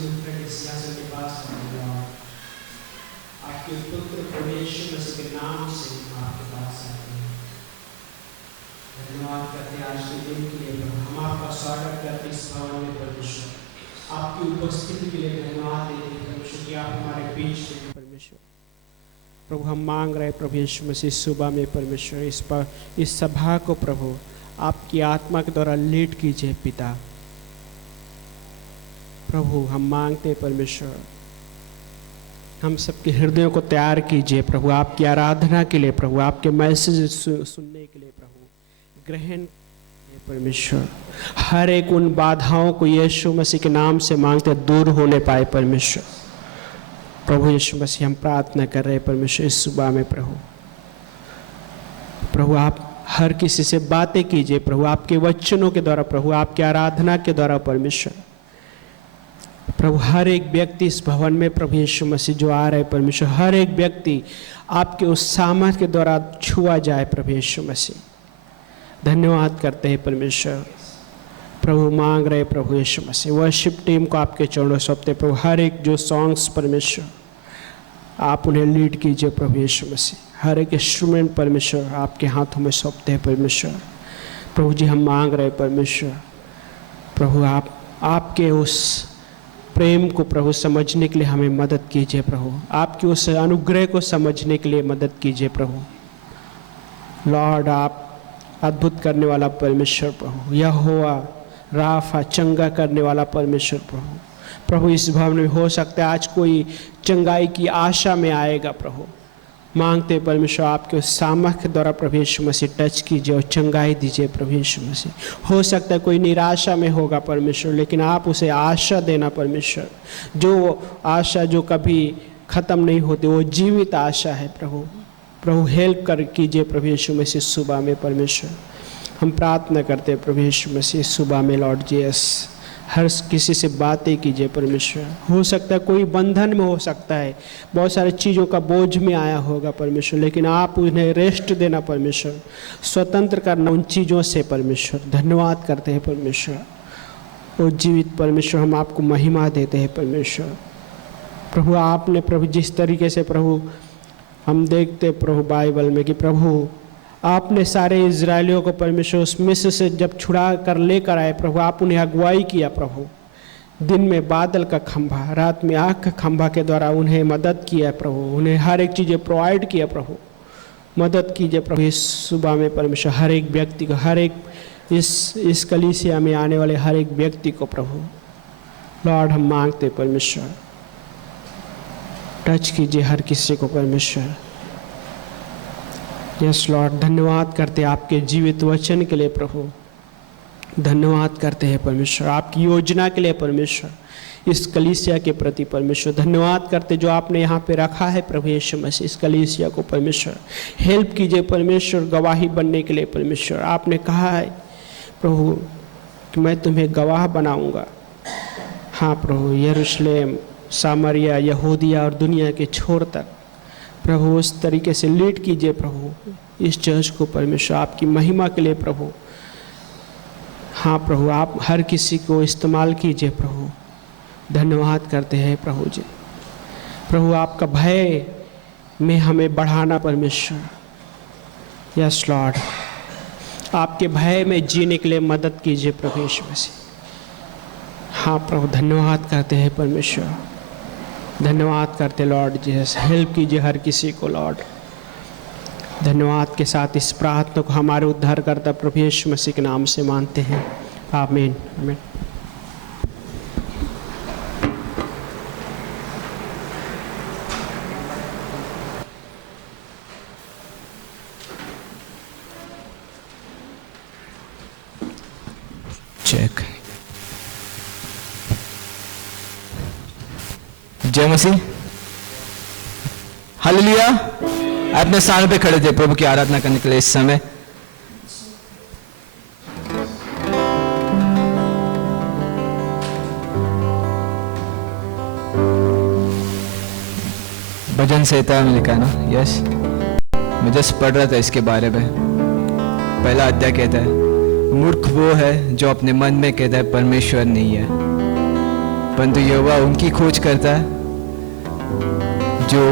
समुद्र के सिंहासन के पास आए और आपके पुत्र प्रभु यीशु मसीह के नाम से हम आपके पास आते हैं। धन्यवाद करते हैं आज के दिन के लिए प्रभु। हम आपका स्वागत करते इस भवन में परमेश्वर। आपकी उपस्थिति के लिए धन्यवाद देते हैं परमेश्वर कि आप हमारे बीच में परमेश्वर। प्रभु हम मांग रहे प्रभु यीशु मसीह सुबह में परमेश्वर इस सभा को प्रभु आपकी आत्मा के द्वारा लीड कीजिए पिता। प्रभु हम मांगते परमेश्वर हम सबके हृदयों को तैयार कीजिए प्रभु आपकी आराधना के लिए प्रभु, आपके मैसेज सुनने के लिए प्रभु, ग्रहण परमेश्वर। हर एक उन बाधाओं को यीशु मसीह के नाम से मांगते दूर होने पाए परमेश्वर। प्रभु यीशु मसीह हम प्रार्थना कर रहे हैं परमेश्वर इस सुबह में प्रभु आप हर किसी से बातें कीजिए प्रभु आपके वचनों के द्वारा प्रभु, आपकी आराधना के द्वारा परमेश्वर। प्रभु हर एक व्यक्ति इस भवन में प्रभु यीशु मसीह जो आ रहे परमेश्वर, हर एक व्यक्ति आपके उस सामर्थ के द्वारा छुआ जाए प्रभु यीशु मसीह। धन्यवाद करते हैं परमेश्वर। प्रभु मांग रहे प्रभु यीशु मसीह वर्शिप टीम को आपके चरणों सौंपते प्रभु। हर एक जो सॉन्ग्स परमेश्वर आप उन्हें लीड कीजिए प्रभु यीशु मसीह। हर एक इंस्ट्रूमेंट परमेश्वर आपके हाथों में सौंपते हैं परमेश्वर। प्रभु जी हम मांग रहे परमेश्वर प्रभु आप आपके उस प्रेम को प्रभु समझने के लिए हमें मदद कीजिए प्रभु। आपकी उस अनुग्रह को समझने के लिए मदद कीजिए प्रभु। लॉर्ड आप अद्भुत करने वाला परमेश्वर प्रभु, यहोवा राफा चंगा करने वाला परमेश्वर प्रभु। इस भवन में हो सकता है आज कोई चंगाई की आशा में आएगा प्रभु। मांगते परमेश्वर आपके उस सामर्थ्य द्वारा प्रभु यीशु मसीह टच कीजिए और चंगाई दीजिए प्रभु यीशु मसीह। हो सकता है कोई निराशा में होगा परमेश्वर, लेकिन आप उसे आशा देना परमेश्वर। जो आशा जो कभी ख़त्म नहीं होती वो जीवित आशा है प्रभु हेल्प कर कीजिए प्रभु यीशु मसीह सुबह में परमेश्वर। हम प्रार्थना करते हैं प्रभु यीशु मसीह सुबह में लॉर्ड जीसस हर किसी से बातें कीजिए परमेश्वर। हो सकता है कोई बंधन में हो सकता है, बहुत सारी चीज़ों का बोझ में आया होगा परमेश्वर, लेकिन आप उन्हें रेस्ट देना परमेश्वर, स्वतंत्र करना उन चीज़ों से परमेश्वर। धन्यवाद करते हैं परमेश्वर। और जीवित परमेश्वर हम आपको महिमा देते हैं परमेश्वर। प्रभु आपने प्रभु जिस तरीके से प्रभु हम देखते प्रभु बाइबल में कि प्रभु आपने सारे इजरायलियों को परमेश्वर उस मिस्र से जब छुड़ा कर लेकर आए प्रभु, आप उन्हें अगुवाई किया प्रभु। दिन में बादल का खंभा, रात में आग का खंभा के द्वारा उन्हें मदद किया प्रभु, उन्हें हर एक चीज़ें प्रोवाइड किया प्रभु। मदद कीजिए प्रभु इस सुबह में परमेश्वर हर एक व्यक्ति को, हर एक इस कलीसिया में आने वाले हर एक व्यक्ति को प्रभु। लॉर्ड हम मांगते परमेश्वर टच कीजिए हर किसी को परमेश्वर। यस लॉर्ड धन्यवाद करते हैं आपके जीवित वचन के लिए प्रभु। धन्यवाद करते हैं परमेश्वर आपकी योजना के लिए परमेश्वर, इस कलीसिया के प्रति परमेश्वर। धन्यवाद करते जो आपने यहाँ पे रखा है प्रभु यीशु मसीह इस कलीसिया को परमेश्वर। हेल्प कीजिए परमेश्वर गवाही बनने के लिए परमेश्वर। आपने कहा है प्रभु कि मैं तुम्हें गवाह बनाऊंगा। हाँ प्रभु यरूशलेम, सामरिया, यहूदिया और दुनिया के छोर तक प्रभु उस तरीके से लीड कीजिए प्रभु इस चर्च को परमेश्वर आपकी महिमा के लिए प्रभु। हाँ प्रभु आप हर किसी को इस्तेमाल कीजिए प्रभु। धन्यवाद करते हैं प्रभु जी। प्रभु आपका भय में हमें बढ़ाना परमेश्वर। यस लॉर्ड आपके भय में जीने के लिए मदद कीजिए प्रभु यीशु मसीह। हाँ प्रभु धन्यवाद करते हैं परमेश्वर। धन्यवाद करते लॉर्ड जीसस। हेल्प कीजिए हर किसी को लॉर्ड। धन्यवाद के साथ इस प्रार्थना को हमारे उद्धारकर्ता प्रभु यीशु मसीह के नाम से मानते हैं। आमीन आमीन। चेक। जय मसीह। हालेलुया। अपने स्थान पे खड़े थे प्रभु की आराधना करने के लिए इस समय। भजन संहिता में लिखा है ना। यस मैं जस्ट पढ़ रहा था इसके बारे में। पहला अध्याय कहता है मूर्ख वो है जो अपने मन में कहता है परमेश्वर नहीं है। परंतु यहोवा उनकी खोज करता है जो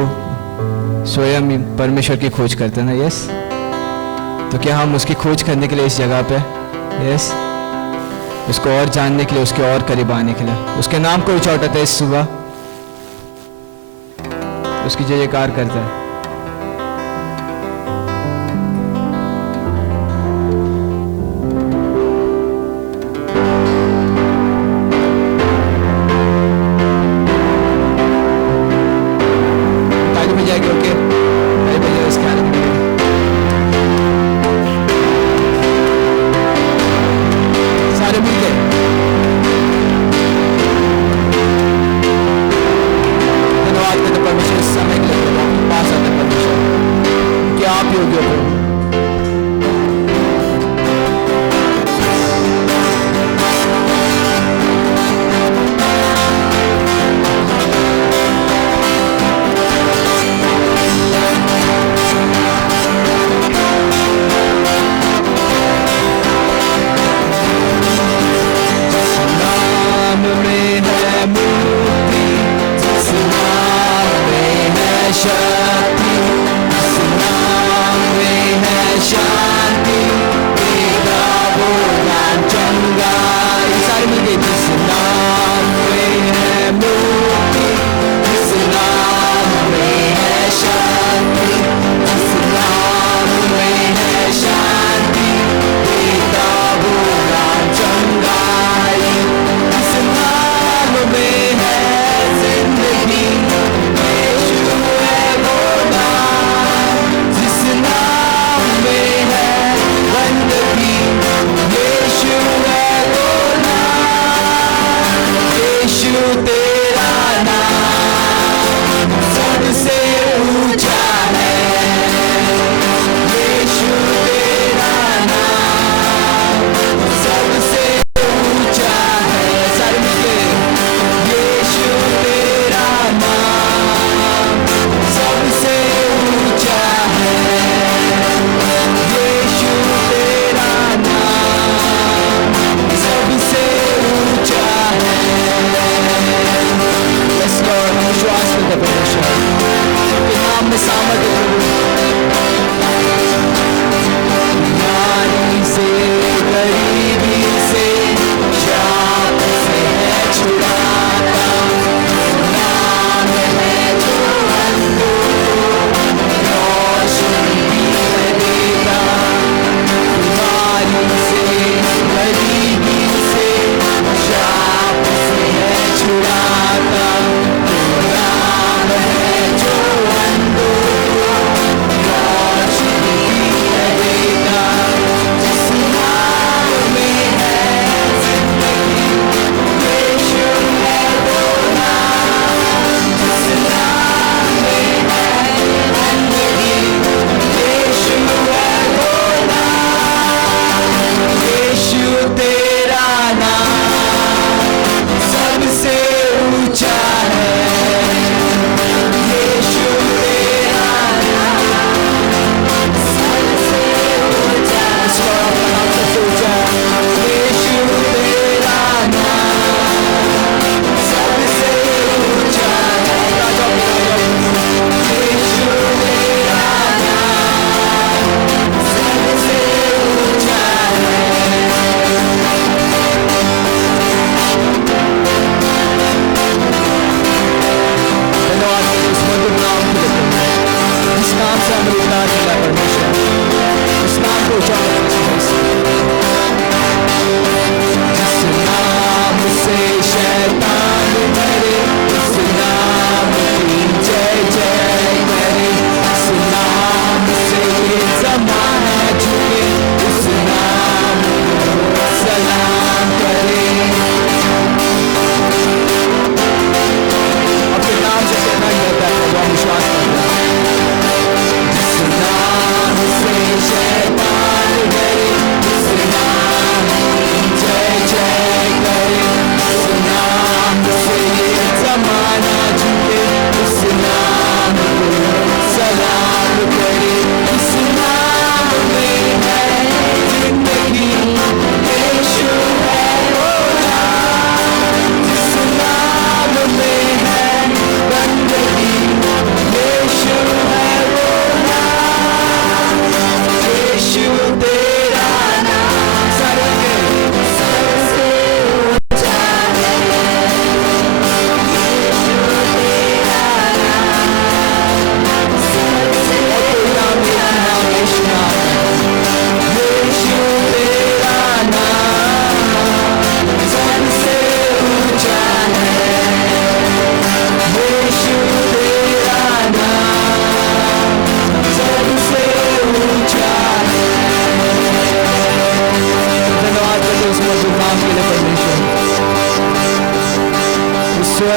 स्वयं परमेश्वर की खोज करते हैं ना। यस, तो क्या हम उसकी खोज करने के लिए इस जगह पे, यस, उसको और जानने के लिए, उसके और करीब आने के लिए, उसके नाम को उच्चा उठाते हैं इस सुबह, उसकी जय जयकार करता है। ताली बजाएंगे, ओके, ताली बजाएंगे इसके आने के लिए। सारे मिलके धन्यवाद करते परमेश्वर इस समय के लिए, प्रभु आपके पास आते हैं परमेश्वर, कि आप योग्य हो प्रभु।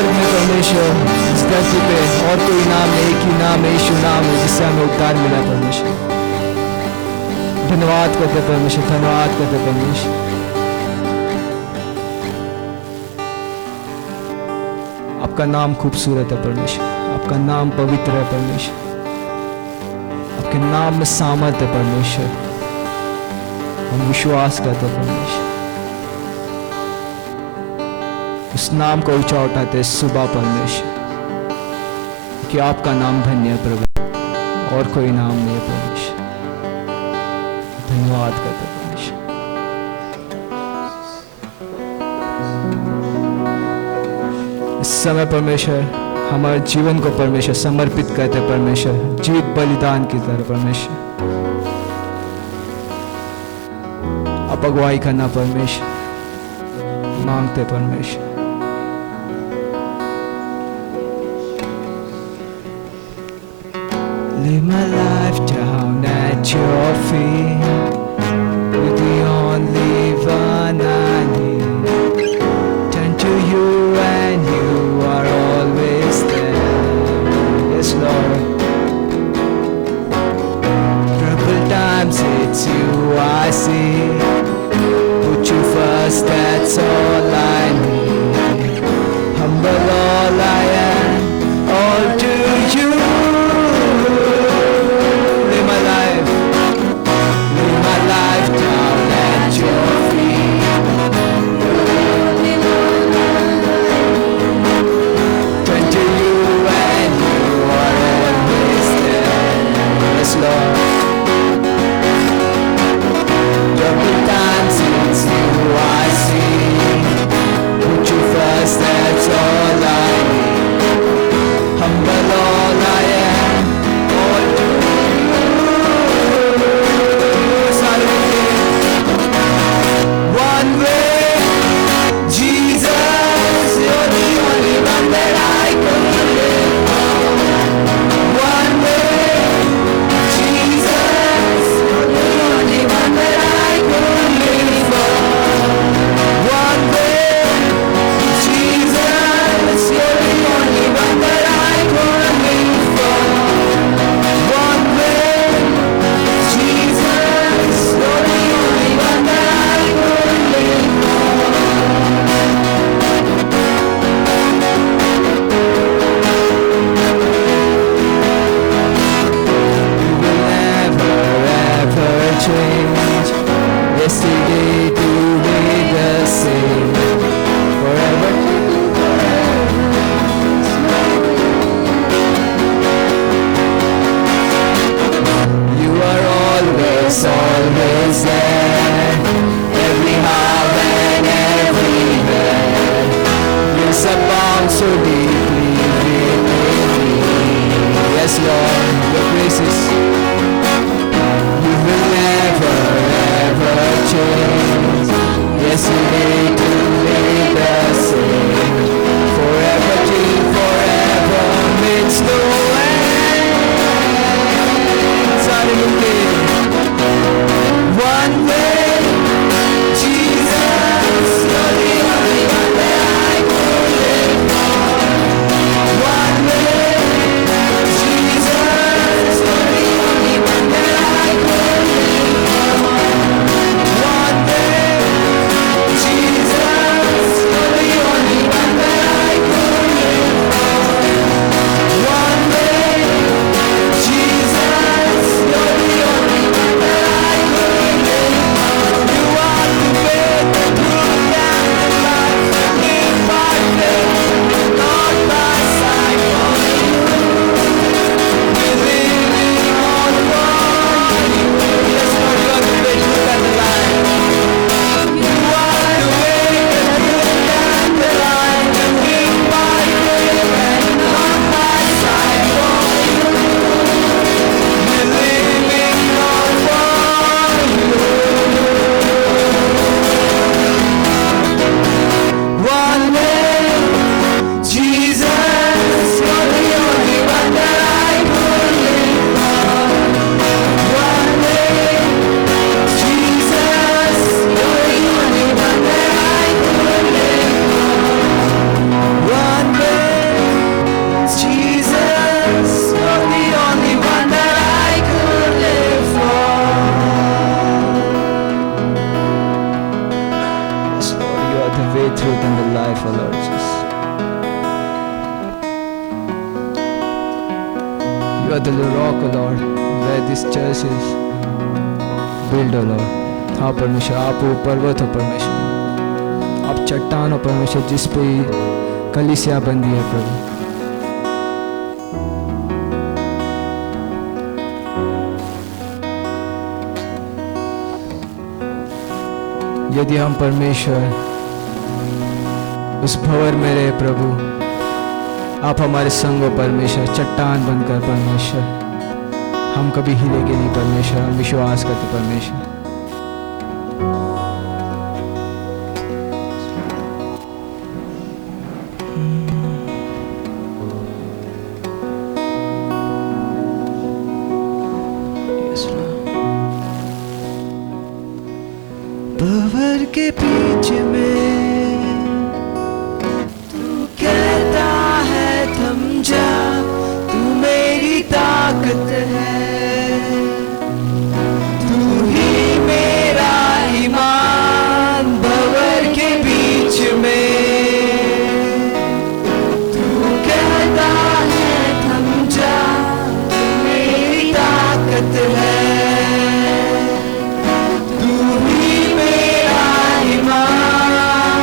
स्वर्ग में परमेश्वर, इस धरती पे और कोई नाम नहीं, एक ही नाम है, यीशु नाम है, जिससे हमें उद्धार मिला परमेश्वर। धन्यवाद करते परमेश्वर, धन्यवाद करते परमेश्वर। आपका नाम खूबसूरत है परमेश्वर, आपका नाम पवित्र है परमेश्वर, आपके नाम में सामर्थ है परमेश्वर। हम विश्वास करते हैं परमेश्वर, उस नाम को ऊंचा उठाते हैं सुबह परमेश्वर, कि आपका नाम धन्य है प्रभु, और कोई नाम नहीं है परमेश्वर। धन्यवाद करते हैं परमेश्वर। इस समय परमेश्वर हमारे जीवन को परमेश्वर समर्पित करते हैं परमेश्वर, जीवित बलिदान की तरह परमेश्वर। आप अगुवाई करना परमेश्वर, मांगते परमेश्वर। Lay my life down at your feet, you're the only one I need. Turn to you and you are always there. Yes, Lord. Troubled times it's you I see. Put you first, that's all I need. Humble all I am, all to you. Lay my life down at your feet. Turn to you and you are always there. Yes, Lord. Troubled times it's you I see. truth and the life, O Lord Jesus. You are the rock, O Lord, where this church is built, O Lord. हाँ परमेश्वर, आप वो पर्वत हो परमेश्वर, आप चट्टान हो परमेश्वर, जिस पे कलीसिया बंदी है प्रभु। यदि हम परमेश्वर उस भंवर में रहे प्रभु, आप हमारे संग हो परमेश्वर, चट्टान बनकर परमेश्वर, हम कभी हिलेंगे नहीं परमेश्वर, हम विश्वास करते परमेश्वर। भंवर के बीच में तू कहता है थम जा, तू मेरी ताकत है, तू ही मेरा ईमान। भंवर के बीच में तू कहता है थम जा, तू मेरी ताकत है, तू ही मेरा ईमान।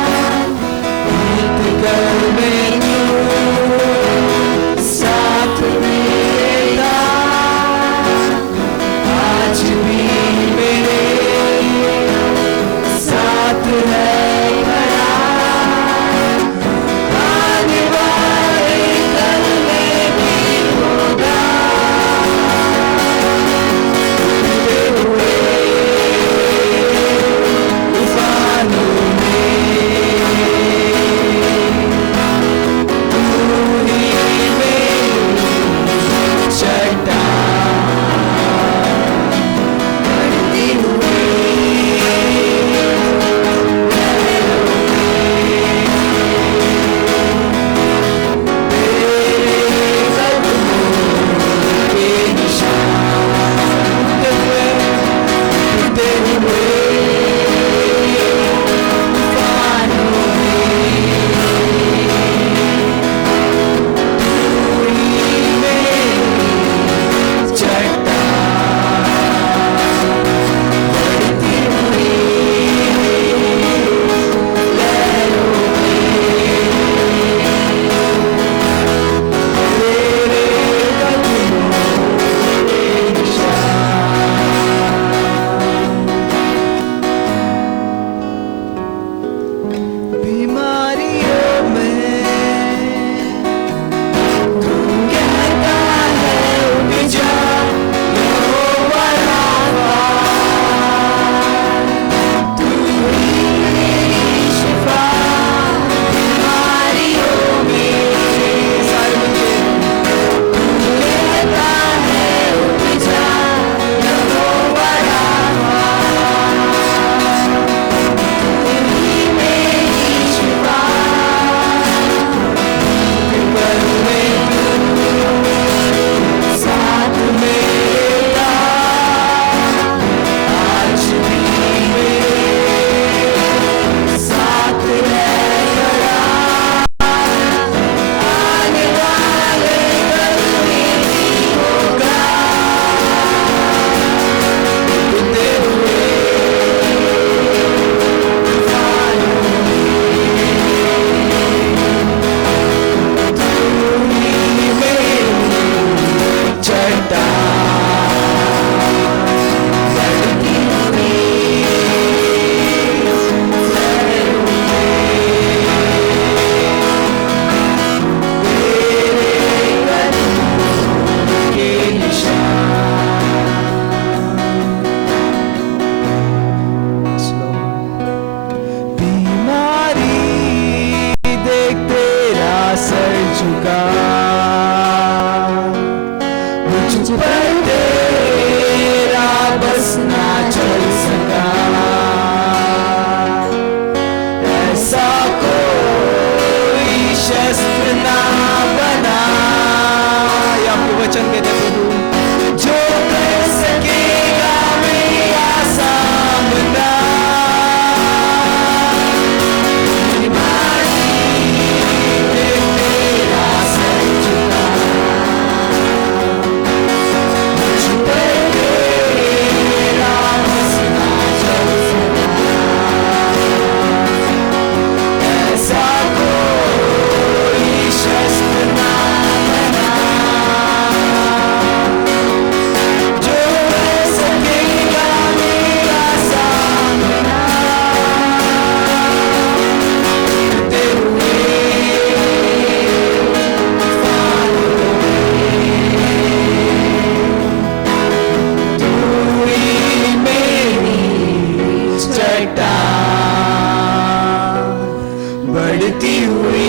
बढ़ती हुई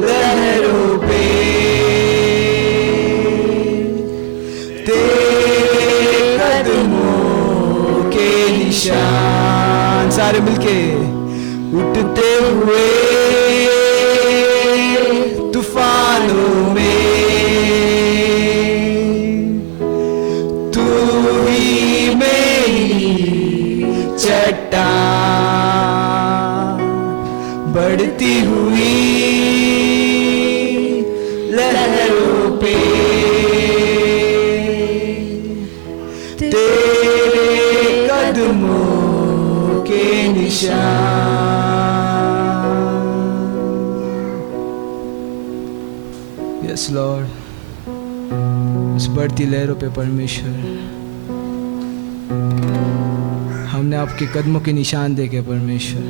लहरों पे तेरे कदमों के निशान, सारे मिलके उठते हुए तूफानों में तू ही मेरी चट्टान, बढ़ती हुई लहरों पे तेरे कदमों के निशान। यस लॉर्ड, उस बढ़ती लहरों पे परमेश्वर हमने आपके कदमों के निशान देखे परमेश्वर,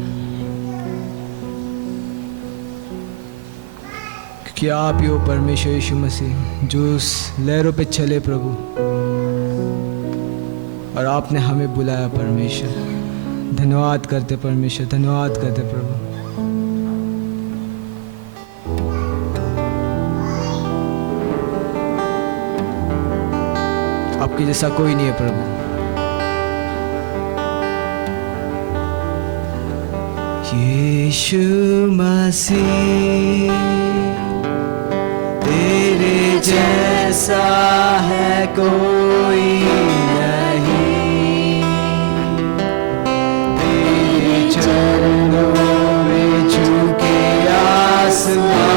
क्योंकि आप ही हो परमेश्वर यीशु मसीह जो उस लहरों पे चले प्रभु, और आपने हमें बुलाया परमेश्वर। धन्यवाद करते परमेश्वर, धन्यवाद करते प्रभु। आपके जैसा कोई नहीं है प्रभु। यीशु मसीह तेरे जैसा है कोई नहीं, तेरे चरणों में झुके आसमां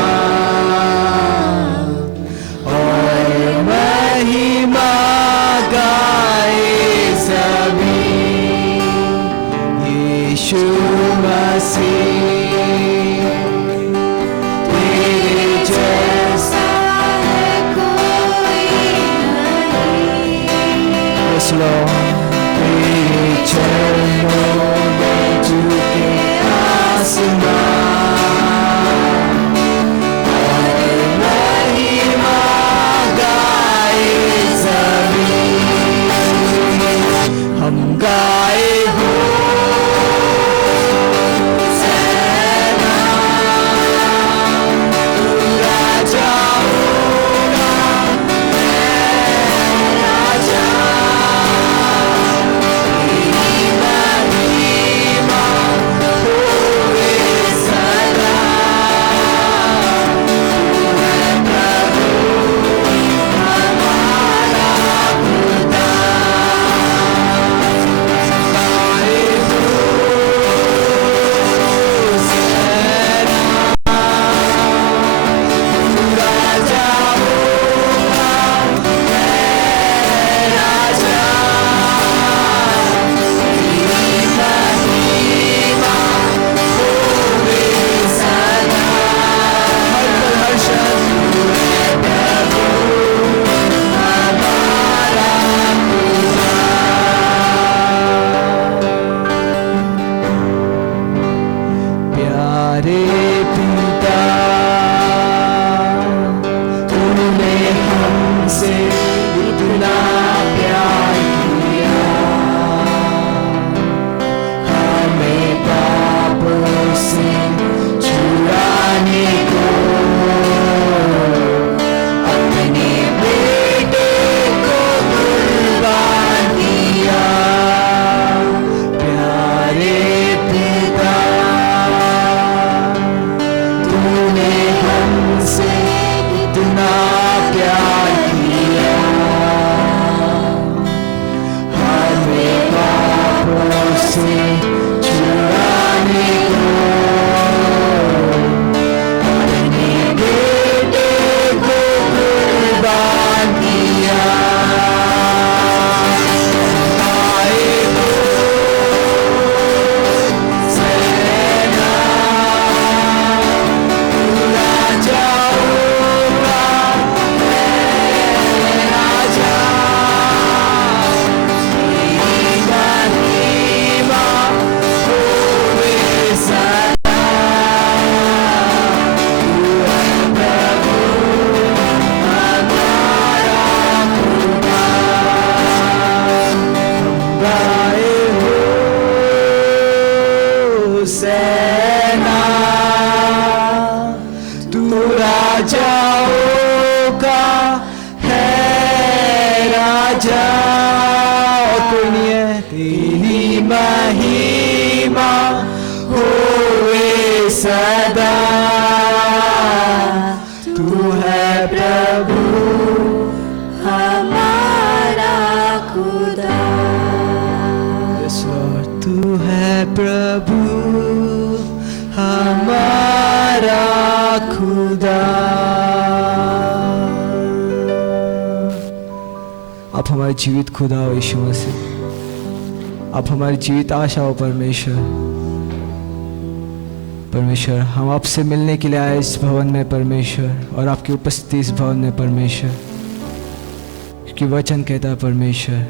और महिमा गाए सभी। यीशु मसीह तेरे जैसा है कोई नहीं। यस लॉर्ड, तेरे चरणों में झुके आसमां और महिमा गाए सभी। हम गाए हो सेना, तू राजाओं का है राजा। और कोई नहीं है। तेरी महिमा होए सदा, तू है प्रभु हमारा खुदा। Yes, Lord, तू है प्रभु हमारा खुदा। आप हमारे जीवित खुदा हो यीशु मसीह, आप हमारी जीवित आशा हो परमेश्वर। परमेश्वर, हम आपसे मिलने के लिए आए इस भवन में परमेश्वर, और आपकी उपस्थिति इस भवन में परमेश्वर, क्योंकि वचन कहता है परमेश्वर,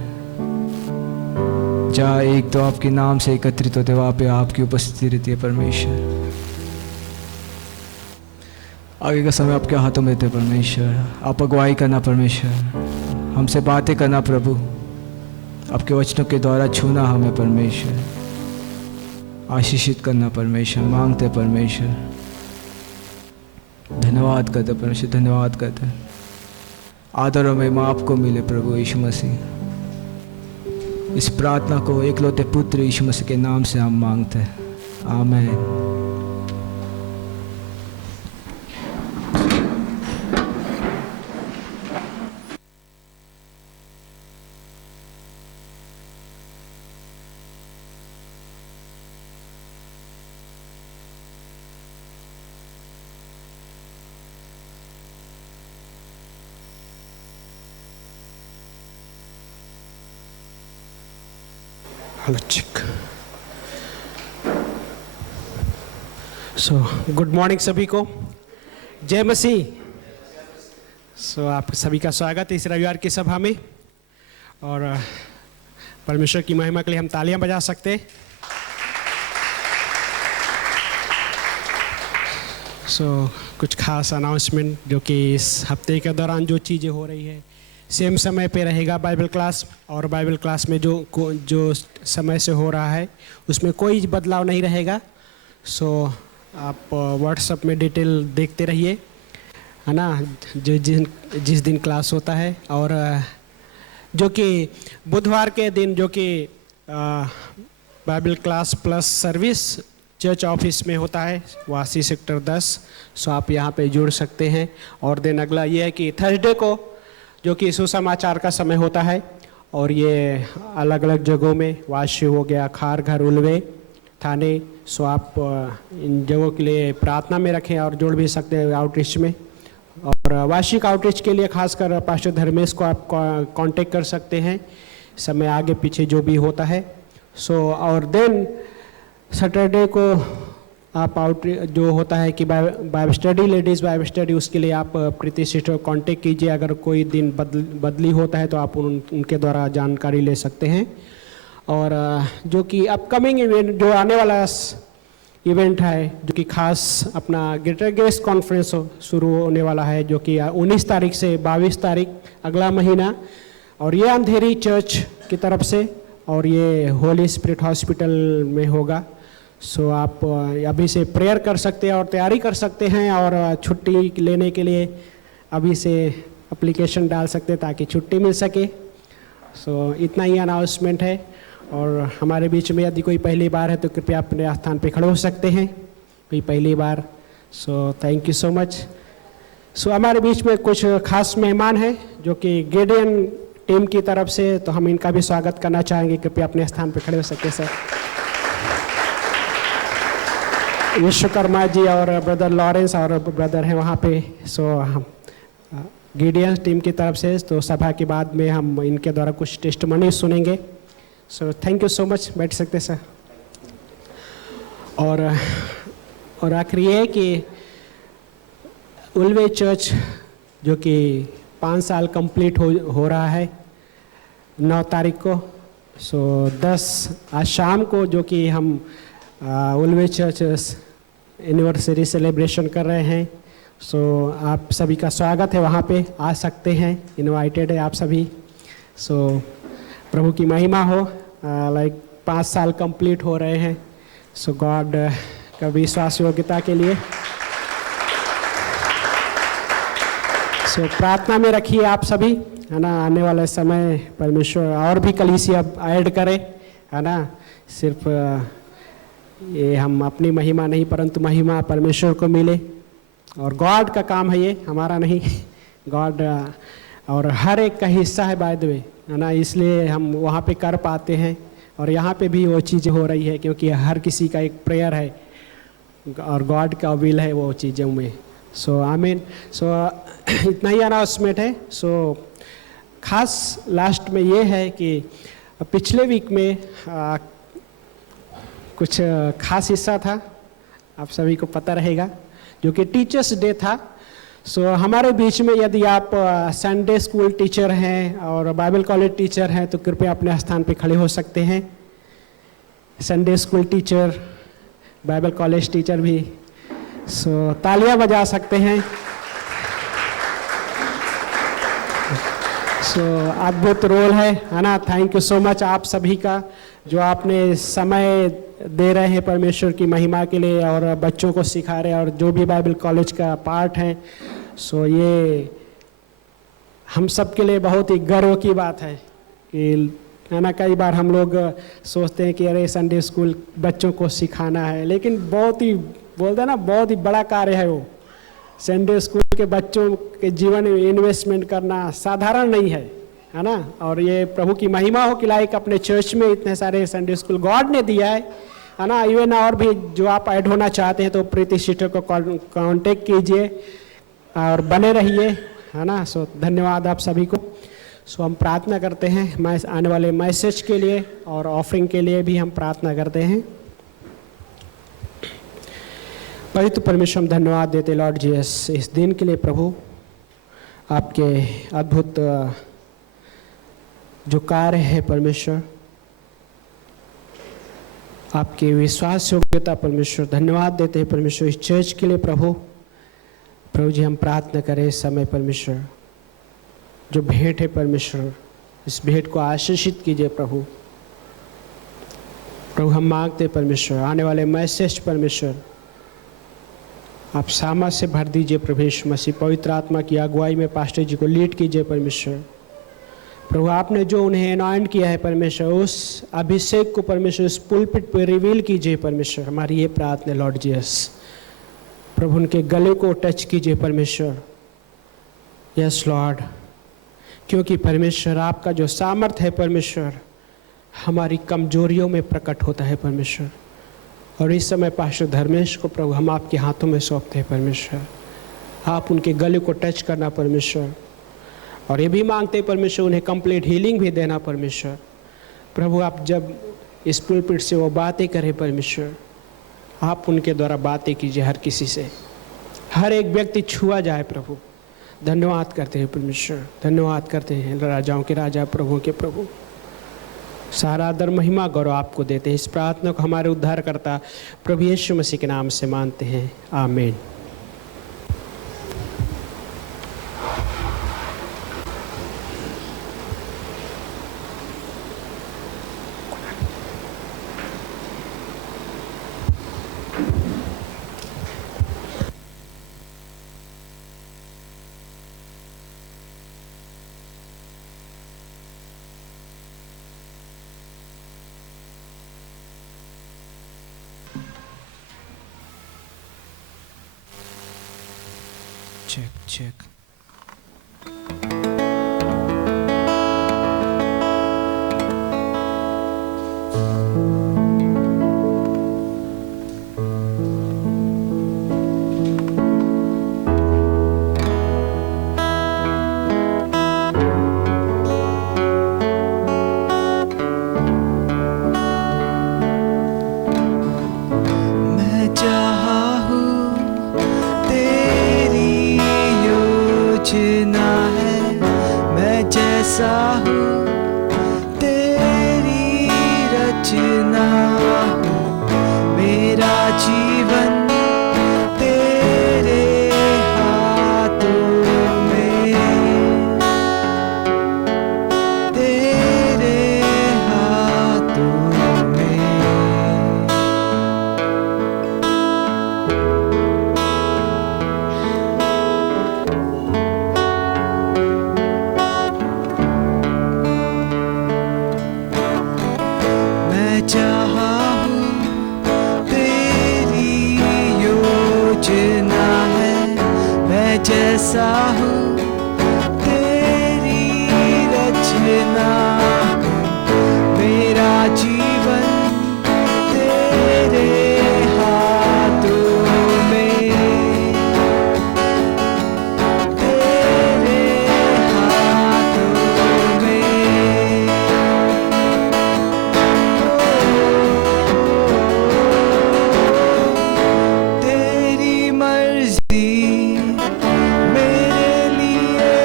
जहाँ एक तो आपके नाम से एकत्रित होते वहाँ पे आपकी उपस्थिति रहती है परमेश्वर। आगे का समय आपके हाथों में थे परमेश्वर, आप अगुवाई करना परमेश्वर, हमसे बातें करना प्रभु, आपके वचनों के द्वारा छूना हमें परमेश्वर, आशीषित करना परमेश्वर, मांगते परमेश्वर। धन्यवाद करते परमेश्वर, धन्यवाद करते। आदर और महिमा आपको मिले प्रभु यीशु मसीह। इस प्रार्थना को एकलौते पुत्र यीशु मसीह के नाम से हम मांगते हैं, आमीन। हेलो चिक। सो गुड मॉर्निंग सभी को, जय मसीह। सो आप सभी का स्वागत है इस रविवार की सभा में, और परमेश्वर की महिमा के लिए हम तालियां बजा सकते हैं। सो कुछ खास अनाउंसमेंट जो कि इस हफ्ते के दौरान जो चीज़ें हो रही है, सेम समय पे रहेगा बाइबल क्लास, और बाइबल क्लास में जो समय से हो रहा है उसमें कोई बदलाव नहीं रहेगा। सो आप व्हाट्सएप में डिटेल देखते रहिए, है ना, जिस दिन क्लास होता है। और जो कि बुधवार के दिन जो कि Bible class plus service church office में होता है, वासी सेक्टर 10। सो आप यहाँ पे जुड़ सकते हैं। और दिन अगला ये है कि थर्सडे को जो कि सुसमाचार का समय होता है, और ये अलग अलग जगहों में, वाशी हो गया, खार घर, उलवे, थाने। सो आप इन जगहों के लिए प्रार्थना में रखें और जुड़ भी सकते हैं आउटरीच में। और वार्षिक आउटरीच के लिए खासकर पास्टर धर्मेश को आप कांटेक्ट कर सकते हैं, समय आगे पीछे जो भी होता है। सो और देन सैटरडे को आप जो होता है कि Bible study, ladies Bible study, उसके लिए आप प्रीति सिस्टर को कांटेक्ट कीजिए। अगर कोई दिन बदली होता है तो आप उनके द्वारा जानकारी ले सकते हैं। और जो कि अपकमिंग इवेंट, जो आने वाला इवेंट है, जो कि खास अपना ग्रेटर गेस्ट कॉन्फ्रेंस शुरू होने वाला है, जो कि 19 तारीख से 22 तारीख अगला महीना, और ये अंधेरी चर्च की तरफ से, और ये होली स्पिरिट हॉस्पिटल में होगा। सो आप अभी से प्रेयर कर सकते हैं और तैयारी कर सकते हैं, और छुट्टी लेने के लिए अभी से एप्लीकेशन डाल सकते हैं ताकि छुट्टी मिल सके। सो इतना ही अनाउंसमेंट है। और हमारे बीच में यदि कोई पहली बार है तो कृपया अपने स्थान पे खड़े हो सकते हैं, कोई पहली बार। So thank you so much. So हमारे बीच में कुछ खास मेहमान हैं जो कि गिडियन टीम की तरफ से, तो हम इनका भी स्वागत करना चाहेंगे। कृपया अपने स्थान पे खड़े हो सकते हैं सर। विश्वकर्मा जी और ब्रदर लॉरेंस और ब्रदर हैं वहाँ पे। सो हम गिडियन टीम की तरफ से, तो सभा के बाद में हम इनके द्वारा कुछ टेस्टिमनी सुनेंगे। सो थैंक यू सो मच, बैठ सकते हैं सर। और आखिरी है कि उल्वे चर्च जो कि 5 साल कंप्लीट हो रहा है 9 तारीख को। सो 10 आज शाम को जो कि हम उल्वे चर्च एनिवर्सरी सेलिब्रेशन कर रहे हैं। सो आप सभी का स्वागत है, वहाँ पे आ सकते हैं, इनवाइटेड है आप सभी। सो प्रभु की महिमा हो। लाइक 5 साल कंप्लीट हो रहे हैं, सो गॉड का विश्वास योग्यता के लिए सो प्रार्थना में रखिए आप सभी, है ना। आने वाले समय परमेश्वर और भी कलीसिया ऐड करे, है ना। सिर्फ ये हम अपनी महिमा नहीं परंतु महिमा परमेश्वर को मिले, और गॉड का काम है ये, हमारा नहीं। गॉड और हर एक का हिस्सा है बाय द वे, है ना। इसलिए हम वहाँ पे कर पाते हैं, और यहाँ पे भी वो चीज़ें हो रही है क्योंकि हर किसी का एक प्रेयर है और गॉड का विल है वो चीज़ों में। सो आमीन। सो इतना ही अनाउंसमेंट है। सो खास लास्ट में ये है कि पिछले वीक में कुछ खास हिस्सा था, आप सभी को पता रहेगा, जो कि टीचर्स डे था। सो हमारे बीच में यदि आप संडे स्कूल टीचर हैं और बाइबल कॉलेज टीचर हैं तो कृपया अपने स्थान पे खड़े हो सकते हैं। Sunday school teacher, Bible college teacher भी, सो तालियां बजा सकते हैं। सो अद्भुत रोल है ना। थैंक यू सो मच आप सभी का, जो आपने समय दे रहे हैं परमेश्वर की महिमा के लिए और बच्चों को सिखा रहे हैं, और जो भी बाइबल कॉलेज का पार्ट है। सो ये हम सब के लिए बहुत ही गर्व की बात है कि, है ना, कई बार हम लोग सोचते हैं कि अरे संडे स्कूल बच्चों को सिखाना है, लेकिन बहुत ही बोलते हैं ना, बहुत ही बड़ा कार्य है वो। संडे स्कूल के बच्चों के जीवन में इन्वेस्टमेंट करना साधारण नहीं है ना। और ये प्रभु की महिमा हो कि लाइक अपने चर्च में इतने सारे संडे स्कूल गॉड ने दिया है ना। इवन और भी जो आप ऐड होना चाहते हैं तो प्रीति सिस्टर को कांटेक्ट कीजिए और बने रहिए, है ना। सो धन्यवाद आप सभी को। सो हम प्रार्थना करते हैं आने वाले मैसेज के लिए और ऑफरिंग के लिए भी हम प्रार्थना करते हैं। पवित्र परमेश्वर हम धन्यवाद देते लॉर्ड जीसस इस दिन के लिए। प्रभु आपके अद्भुत जो कार्य है परमेश्वर, आपके विश्वास योग्यता परमेश्वर, धन्यवाद देते हैं परमेश्वर इस चर्च के लिए। प्रभु जी हम प्रार्थना करें इस समय परमेश्वर, जो भेंट है परमेश्वर, इस भेंट को आशीषित कीजिए प्रभु। हम मांगते परमेश्वर आने वाले मैसेज परमेश्वर आप सामर्थ से भर दीजिए प्रभु यीशु मसीह। पवित्र आत्मा की अगुवाई में पास्टर जी को लीड कीजिए परमेश्वर। प्रभु आपने जो उन्हें अनॉइंट किया है परमेश्वर, उस अभिषेक को परमेश्वर इस पुलपिट पर रिवील कीजिए परमेश्वर। हमारी ये प्रार्थना लॉर्ड जीसस। प्रभु उनके गले को टच कीजिए परमेश्वर। यस लॉर्ड, क्योंकि परमेश्वर आपका जो सामर्थ है परमेश्वर हमारी कमजोरियों में प्रकट होता है परमेश्वर। और इस समय पास्टर धर्मेश को प्रभु हम आपके हाथों में सौंपते हैं परमेश्वर। आप उनके गले को टच करना परमेश्वर, और ये भी मांगते हैं परमेश्वर उन्हें कंप्लीट हीलिंग भी देना परमेश्वर। प्रभु आप जब इस पुलपिट से वो बातें करें परमेश्वर, आप उनके द्वारा बातें कीजिए हर किसी से, हर एक व्यक्ति छुआ जाए प्रभु। धन्यवाद करते हैं परमेश्वर, धन्यवाद करते हैं राजाओं के राजा प्रभुओं के प्रभु। सारा आदर महिमा गौरव आपको देते हैं। इस प्रार्थना को हमारे उद्धारकर्ता प्रभु यीशु मसीह के नाम से मानते हैं, आमीन। check. मैं चाहा हूँ तेरी योजना दासा हूँ तेरी रचना, मेरा जीवन तेरे हाथों में, तेरे हाथों में। तेरी मर्जी मेरे लिए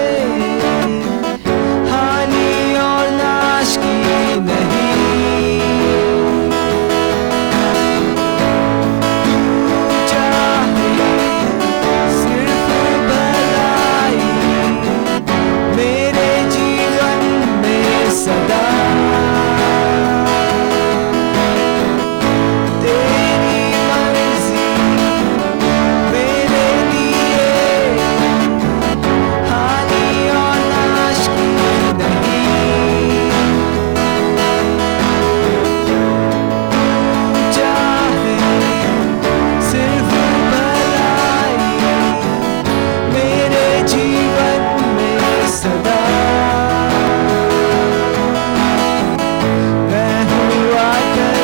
हानि और नाश की नहीं, चाहे सिर्फ भलाई मेरे जीवन में सदा। तेरी मर्जी मेरे लिए हानि और नाश की नहीं, चाहे सिर्फ भलाई मेरे जीवन में सदा। मैं हुआ कर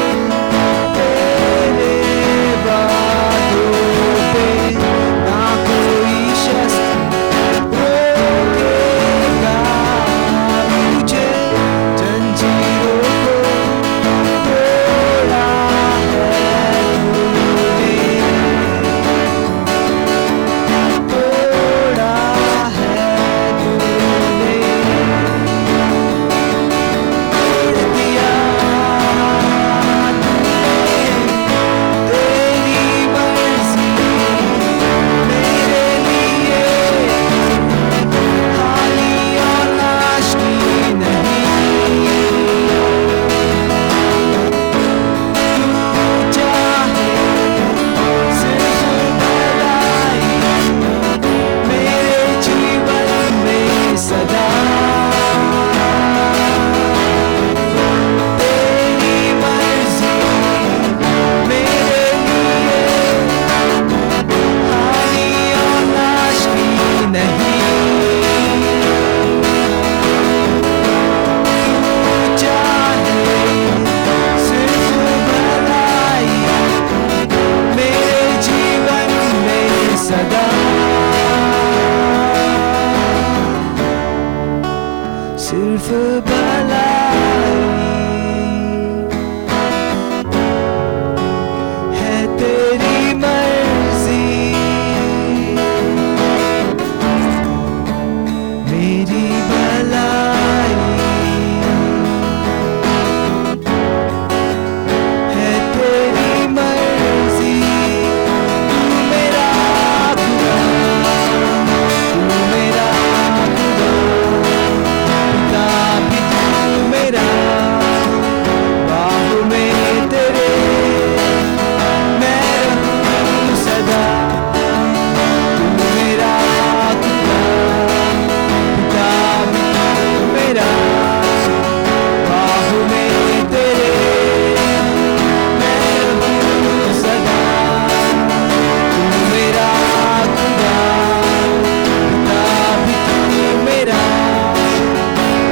तेरे वादों पे, ना कोई शस्त्र रोकेगा मुझे, जंजीरों को तोड़ा है तूने, तोड़ा है तूने, तोड़ दिया तेरी मर्जी मेरे लिए हानि और नाश की नहीं, चाहे सिर्फ भलाई मेरे जीवन में सदा। तेरी मर्जी मेरे लिए हानि और नाश की नहीं, चाहे सिर्फ भलाई मेरे जीवन में सदा। सिर्फ भलाई है तेरी मर्जी, मेरी भलाई है तेरी मर्जी। तू मेरा खुदा, तू मेरा खुदा, पिता भी तू मेरा, बाहों में तेरे मैं रहूं सदा। तू मेरा खुदा, पिता भी तू मेरा, बाहों में तेरे मैं रहूं सदा। तू मेरा खुदा, पिता भी तू मेरा,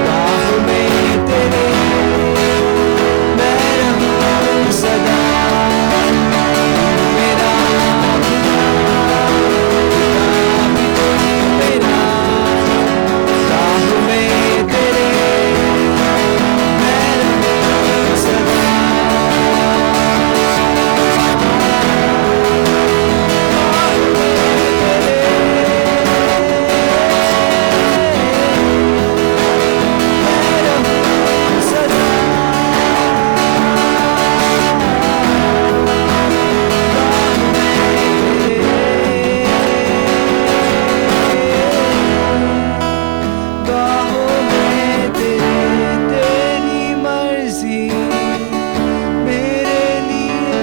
बाहों में तेरे मैं रहूं सदा। तू मेरा खुदा, पिता भी तू मेरा, बाहों में तेरे मैं रहूं सदा। बाहों में तेरे, तेरी मर्जी मेरे लिए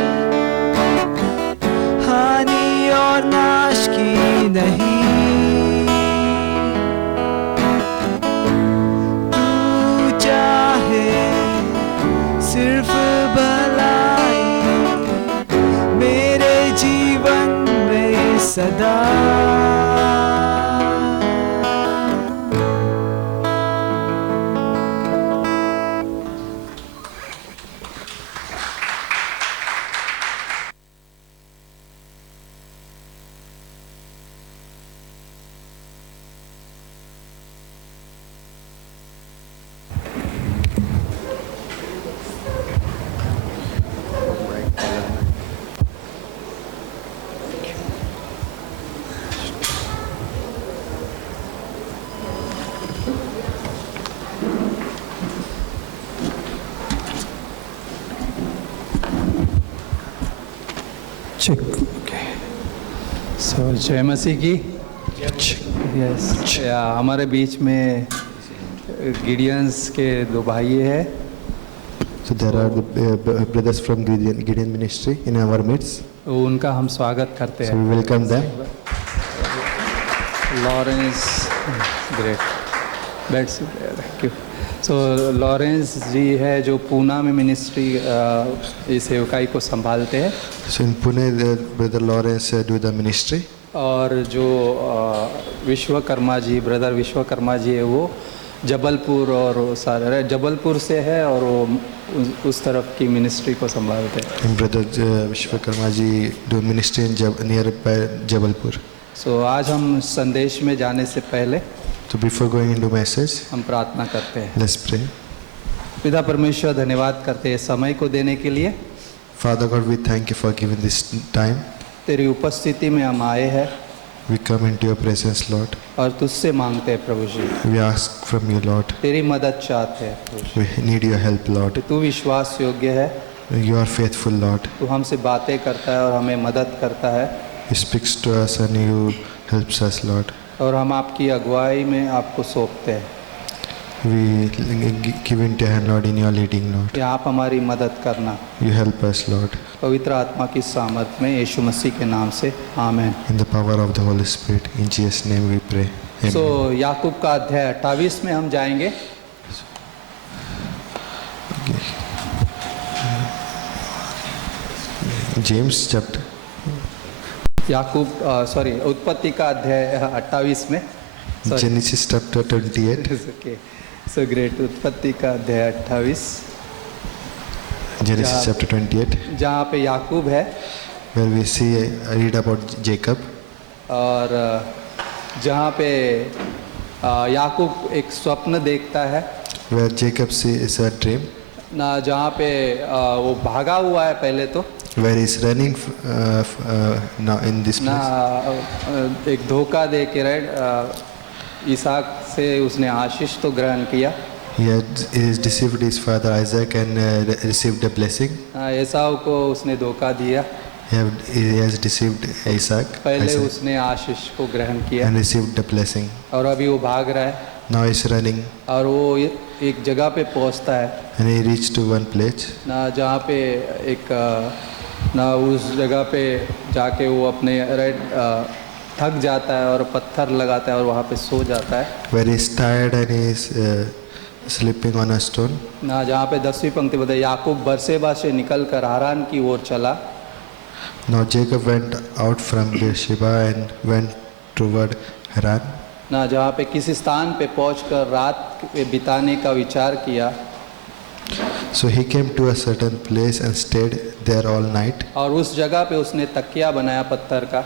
हानि और नाश की नहीं, तू चाहे सिर्फ भलाई मेरे जीवन में सदा। चेक ओके सो जय मसीह की यस हमारे बीच में गिडियंस के दो भाई हैं So there are the brothers from Gideon Ministry in our midst. तो उनका हम स्वागत करते So हैं we welcome them. Lawrence great Bates thank you so Lawrence ji है जो पूना में मिनिस्ट्री इस सेवकाई को संभालते हैं So in Pune, brother Lawrence do the ministry. और जो विश्वकर्मा जी ब्रदर विश्वकर्मा जी है वो जबलपुर और सारे जबलपुर से है और वो उस तरफ की मिनिस्ट्री को संभालते हैं And brother Vishwakarma ji do ministry in nearby Jabalpur. सो आज हम संदेश में जाने से पहले So before going into message, हम प्रार्थना करते हैं let's pray. पिता परमेश्वर धन्यवाद करते हैं समय को देने के लिए Father God, we thank you for giving this time. तेरी उपस्थिति में हम आए हैं We come into your presence, Lord. और तुझसे मांगते हैं प्रभु जी We ask from you, Lord. तेरी मदद चाहते हैं प्रभु जी We need your help, Lord. कि तू विश्वास योग्य है You are faithful, Lord. तू हमसे बातें करता है और हमें मदद करता है You speaks to us and you helps us, Lord. और हम आपकी अगुवाई में आपको सौंपते हैं We give into your hand, Lord, in your leading, Lord. कि आप हमारी मदद करना You help us, Lord. पवित्र आत्मा की सामर्थ में यीशु मसीह के नाम से आमीन In the power of the Holy Spirit, in Jesus' name we pray. Amen. सो याकूब का अध्याय 28 में हम जाएंगे James chapter याकूब सॉरी उत्पत्ति का अध्याय 28 में Genesis chapter 28. Okay so great उत्पत्ति का अध्याय 28 Genesis Yeah. chapter 28, जहाँ पे याकूब है where we see read about Jacob, और जहाँ पे याकूब एक स्वप्न देखता है where Jacob sees a dream, ना जहाँ पे वो भागा हुआ है पहले तो where he's running now in this ना place. एक धोखा दे के राइट इसहाक से उसने आशीष तो ग्रहण किया He has deceived his father Isaac and received a blessing. एसाव को उसने धोखा दिया He has deceived Isaac, पहले Isaac उसने आशीष को ग्रहण किया and received the blessing. और अभी वो भाग रहा है Now he's running और वो एक जगह पे पहुंचता है and he reached to one place ना जहाँ पे एक ना उस जगह पे जाके वो अपने राइट थक जाता है और पत्थर लगाता है और वहाँ पे सो जाता है where he's tired and he's sleeping on a stone. ना जहाँ पे 10वीं पंक्ति बताई याकूब बरसेबा से निकल कर हारान की ओर चला Now Jacob went out from Beersheba and went toward Haran. ना जहाँ पे किसी स्थान पे पहुंचकर रात बिताने का विचार किया So he came to a certain place and stayed there all night. और उस जगह पे उसने तकिया बनाया पत्थर का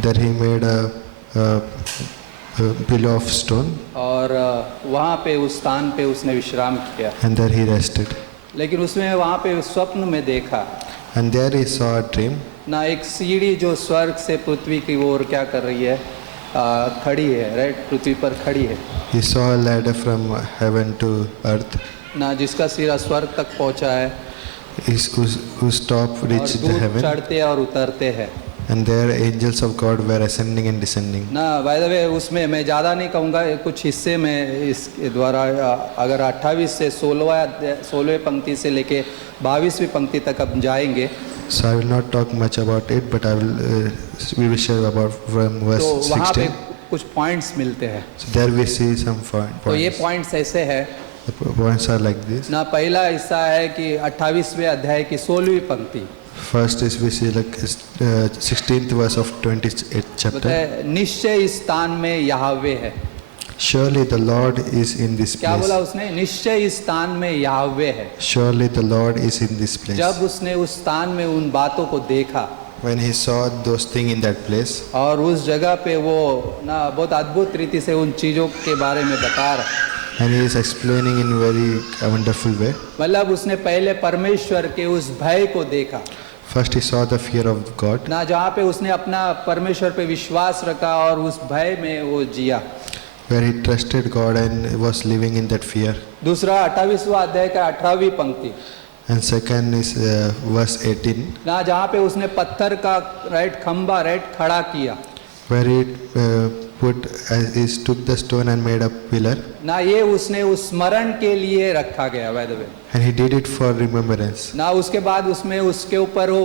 There he made a pillow of stone और वहाँ पे उस स्थान पे उसने विश्राम किया and there he rested. लेकिन उसमें वहाँ पे स्वप्न में देखा And there he saw a dream. ना एक सीढ़ी जो स्वर्ग से पृथ्वी की ओर क्या कर रही है खड़ी है राइट पृथ्वी पर खड़ी है He saw a ladder from heaven to earth. ना जिसका सिरा स्वर्ग तक पहुंचा है Whose top और reached the दूत heaven. चढ़ते और उतरते हैं And there angels of God were ascending and descending. ना बाय द वे उसमें मैं ज़्यादा नहीं कहूँगा कुछ हिस्से में इस द्वारा अगर 28 से 16वें पंक्ति से लेके 22वीं पंक्ति तक अब जाएंगे So I will not talk much about it, but we will share about from verse तो वहाँ पे 16. कुछ पॉइंट्स मिलते हैं So there we see some points. तो ये पॉइंट्स ऐसे है The points are like this. ना पहला हिस्सा है कि 28वें अध्याय की 16वीं पंक्ति First is we see like 16th verse of 28th chapter. बताए निश्चय इस स्थान में यहोवे है Surely the Lord is in this क्या बोला place. उसने निश्चय इस स्थान में यहोवे है Surely the Lord is in this place. जब उसने उस स्थान में उन बातों को देखा When he saw those things in that place, और उस जगह पे वो ना बहुत अद्भुत रीति से उन चीज़ों के बारे में बता रहा है and he is explaining in very wonderful way. मतलब उसने पहले परमेश्वर के उस भय को देखा First he saw the fear of God, ना जहाँ पे उसने अपना परमेश्वर पे विश्वास रखा और उस भय में वो जिया where he trusted God and was living in that fear. दूसरा 28वां अध्याय का 18वीं पंक्ति And second is verse 18, ना जहाँ पे उसने पत्थर का राइट खंबा राइट खड़ा किया, where he he took the stone and made a pillar, ना ये उसने उस स्मरण के लिए रखा गया by the way. and he did it for remembrance. ना उसके बाद उसमें उसके ऊपर वो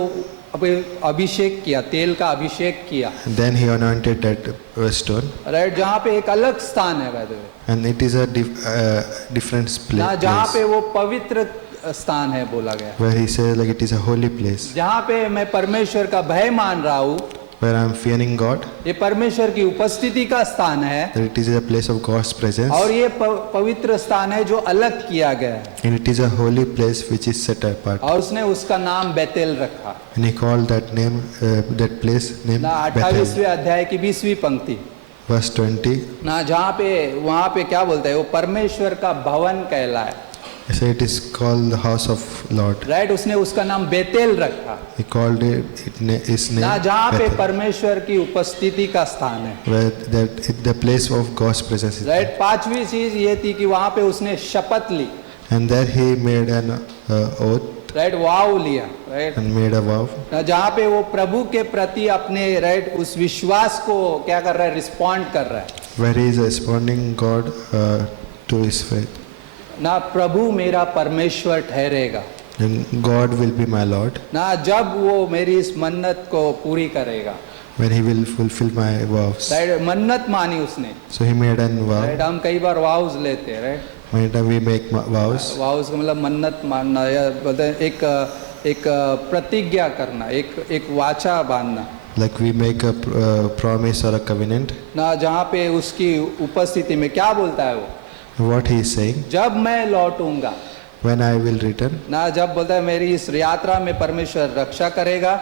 अभिषेक किया, तेल का अभिषेक किया, And then he anointed that stone, right, जहाँ पे एक अलग स्थान है by the way, and it is a different ना जहाँ place पे वो पवित्र स्थान है बोला गया, where he says like it is a holy place जहाँ पे मैं परमेश्वर का भय मान रहा हूँ, where I am fearing God, ये परमेश्वर की उपस्थिति का स्थान है that it is a place of God's presence, और ये पवित्र स्थान है जो अलग किया गया है, and it is a holy place which is set apart. और उसने उसका नाम बेतेल रखा। And he called that name, that place name ना Bethel. 28वें अध्याय की 20वीं पंक्ति, Verse 20, ना जहाँ पे वहाँ पे क्या बोलता है, वो परमेश्वर का भवन कहलाए, so it is called the house of Lord. Right, उसने उसका नाम बेतेल रखा, He called his name ना जहाँ पे Bethel, परमेश्वर की उपस्थिति का स्थान है, where the place of God's presence is. Right. पांचवी चीज ये थी कि वहाँ पे उसने शपथ ली, And there he made an oath right, vow लिया, right, and made a vow, ना जहाँ पे वो प्रभु के प्रति अपने राइट उस विश्वास को क्या कर रहा है, रिस्पॉन्ड कर रहा है, where he is responding God to his faith. ना प्रभु मेरा परमेश्वर ठहरेगा, And God will be my Lord ना जब वो मेरी इस मन्नत को पूरी करेगा, when he will fulfill my vows. Right, मन्नत मानी उसने, So he made an right, vow. हम कई बार वाउज लेते हैं, right, Many times we make vows. वाउज का मतलब मन्नत मानना या बोलते हैं एक प्रतिज्ञा करना, एक वाचा बांधना, Like we make a promise or a covenant. ना जहाँ पे उसकी उपस्थिति में क्या बोलता है वो, What he is saying, जब मैं लौटूंगा, when I will return, ना जब बोलता है मेरी इस यात्रा में परमेश्वर रक्षा करेगा,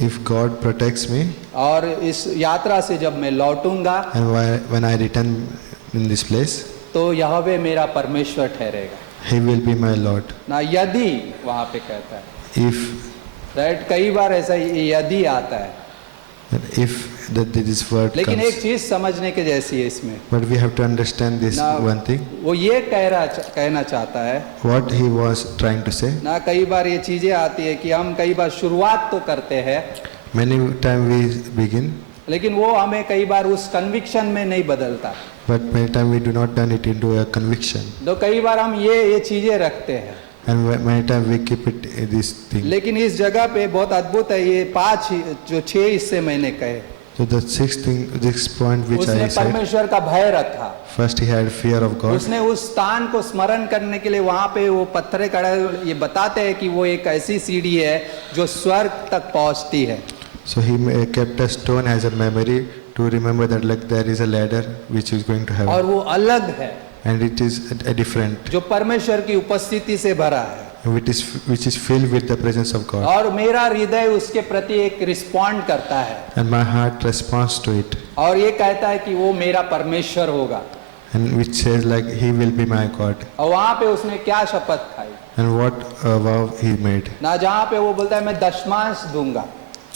if God protects me, और इस यात्रा से जब मैं लौटूंगा and when I return in this place, तो यहोवा मेरा परमेश्वर ठहरेगा, he will be my Lord. ना यदि वहाँ पे कहता है, If राइट, कई बार ऐसा यदि आता है, that this word लेकिन एक comes. चीज समझने के जैसी है इसमें, But we have to understand this ना one thing, वो ये कहना चाहता है, what he was trying to say. ना कई बार ये चीजें आती है कि हम कई बार शुरुआत तो करते हैं, Many times we begin, लेकिन वो हमें कई बार उस कन्विक्शन में नहीं बदलता, but many times we do not turn it into a conviction. तो कई बार हम ये चीजें रखते हैं, And many times we keep it this thing. लेकिन इस जगह पे बहुत अद्भुत है, ये 6 हिस्से मैंने कहे, So the sixth point which उसने I said, परमेश्वर का भय रखा, first he had fear of God. उसने उस स्थान को स्मरण करने के लिए वहां पे वो पत्थरे खड़ा, ये बताते हैं कि वो एक ऐसी सीढ़ी है जो स्वर्ग तक पहुंचती है, So he kept a stone as a memory to remember that like there is a ladder which is going to और heaven, वो अलग है, and it is a different, जो परमेश्वर की उपस्थिति से भरा है, which is filled with the presence of God. और मेरा हृदय उसके प्रति एक रिस्पॉन्ड करता है, And my heart responds to it, और ये कहता है कि वो मेरा परमेश्वर होगा, and which says like he will be my God. और वहां पे उसने क्या शपथ खाई, And what vow he made. ना जहां पे वो बोलता है मैं दशमांश दूंगा,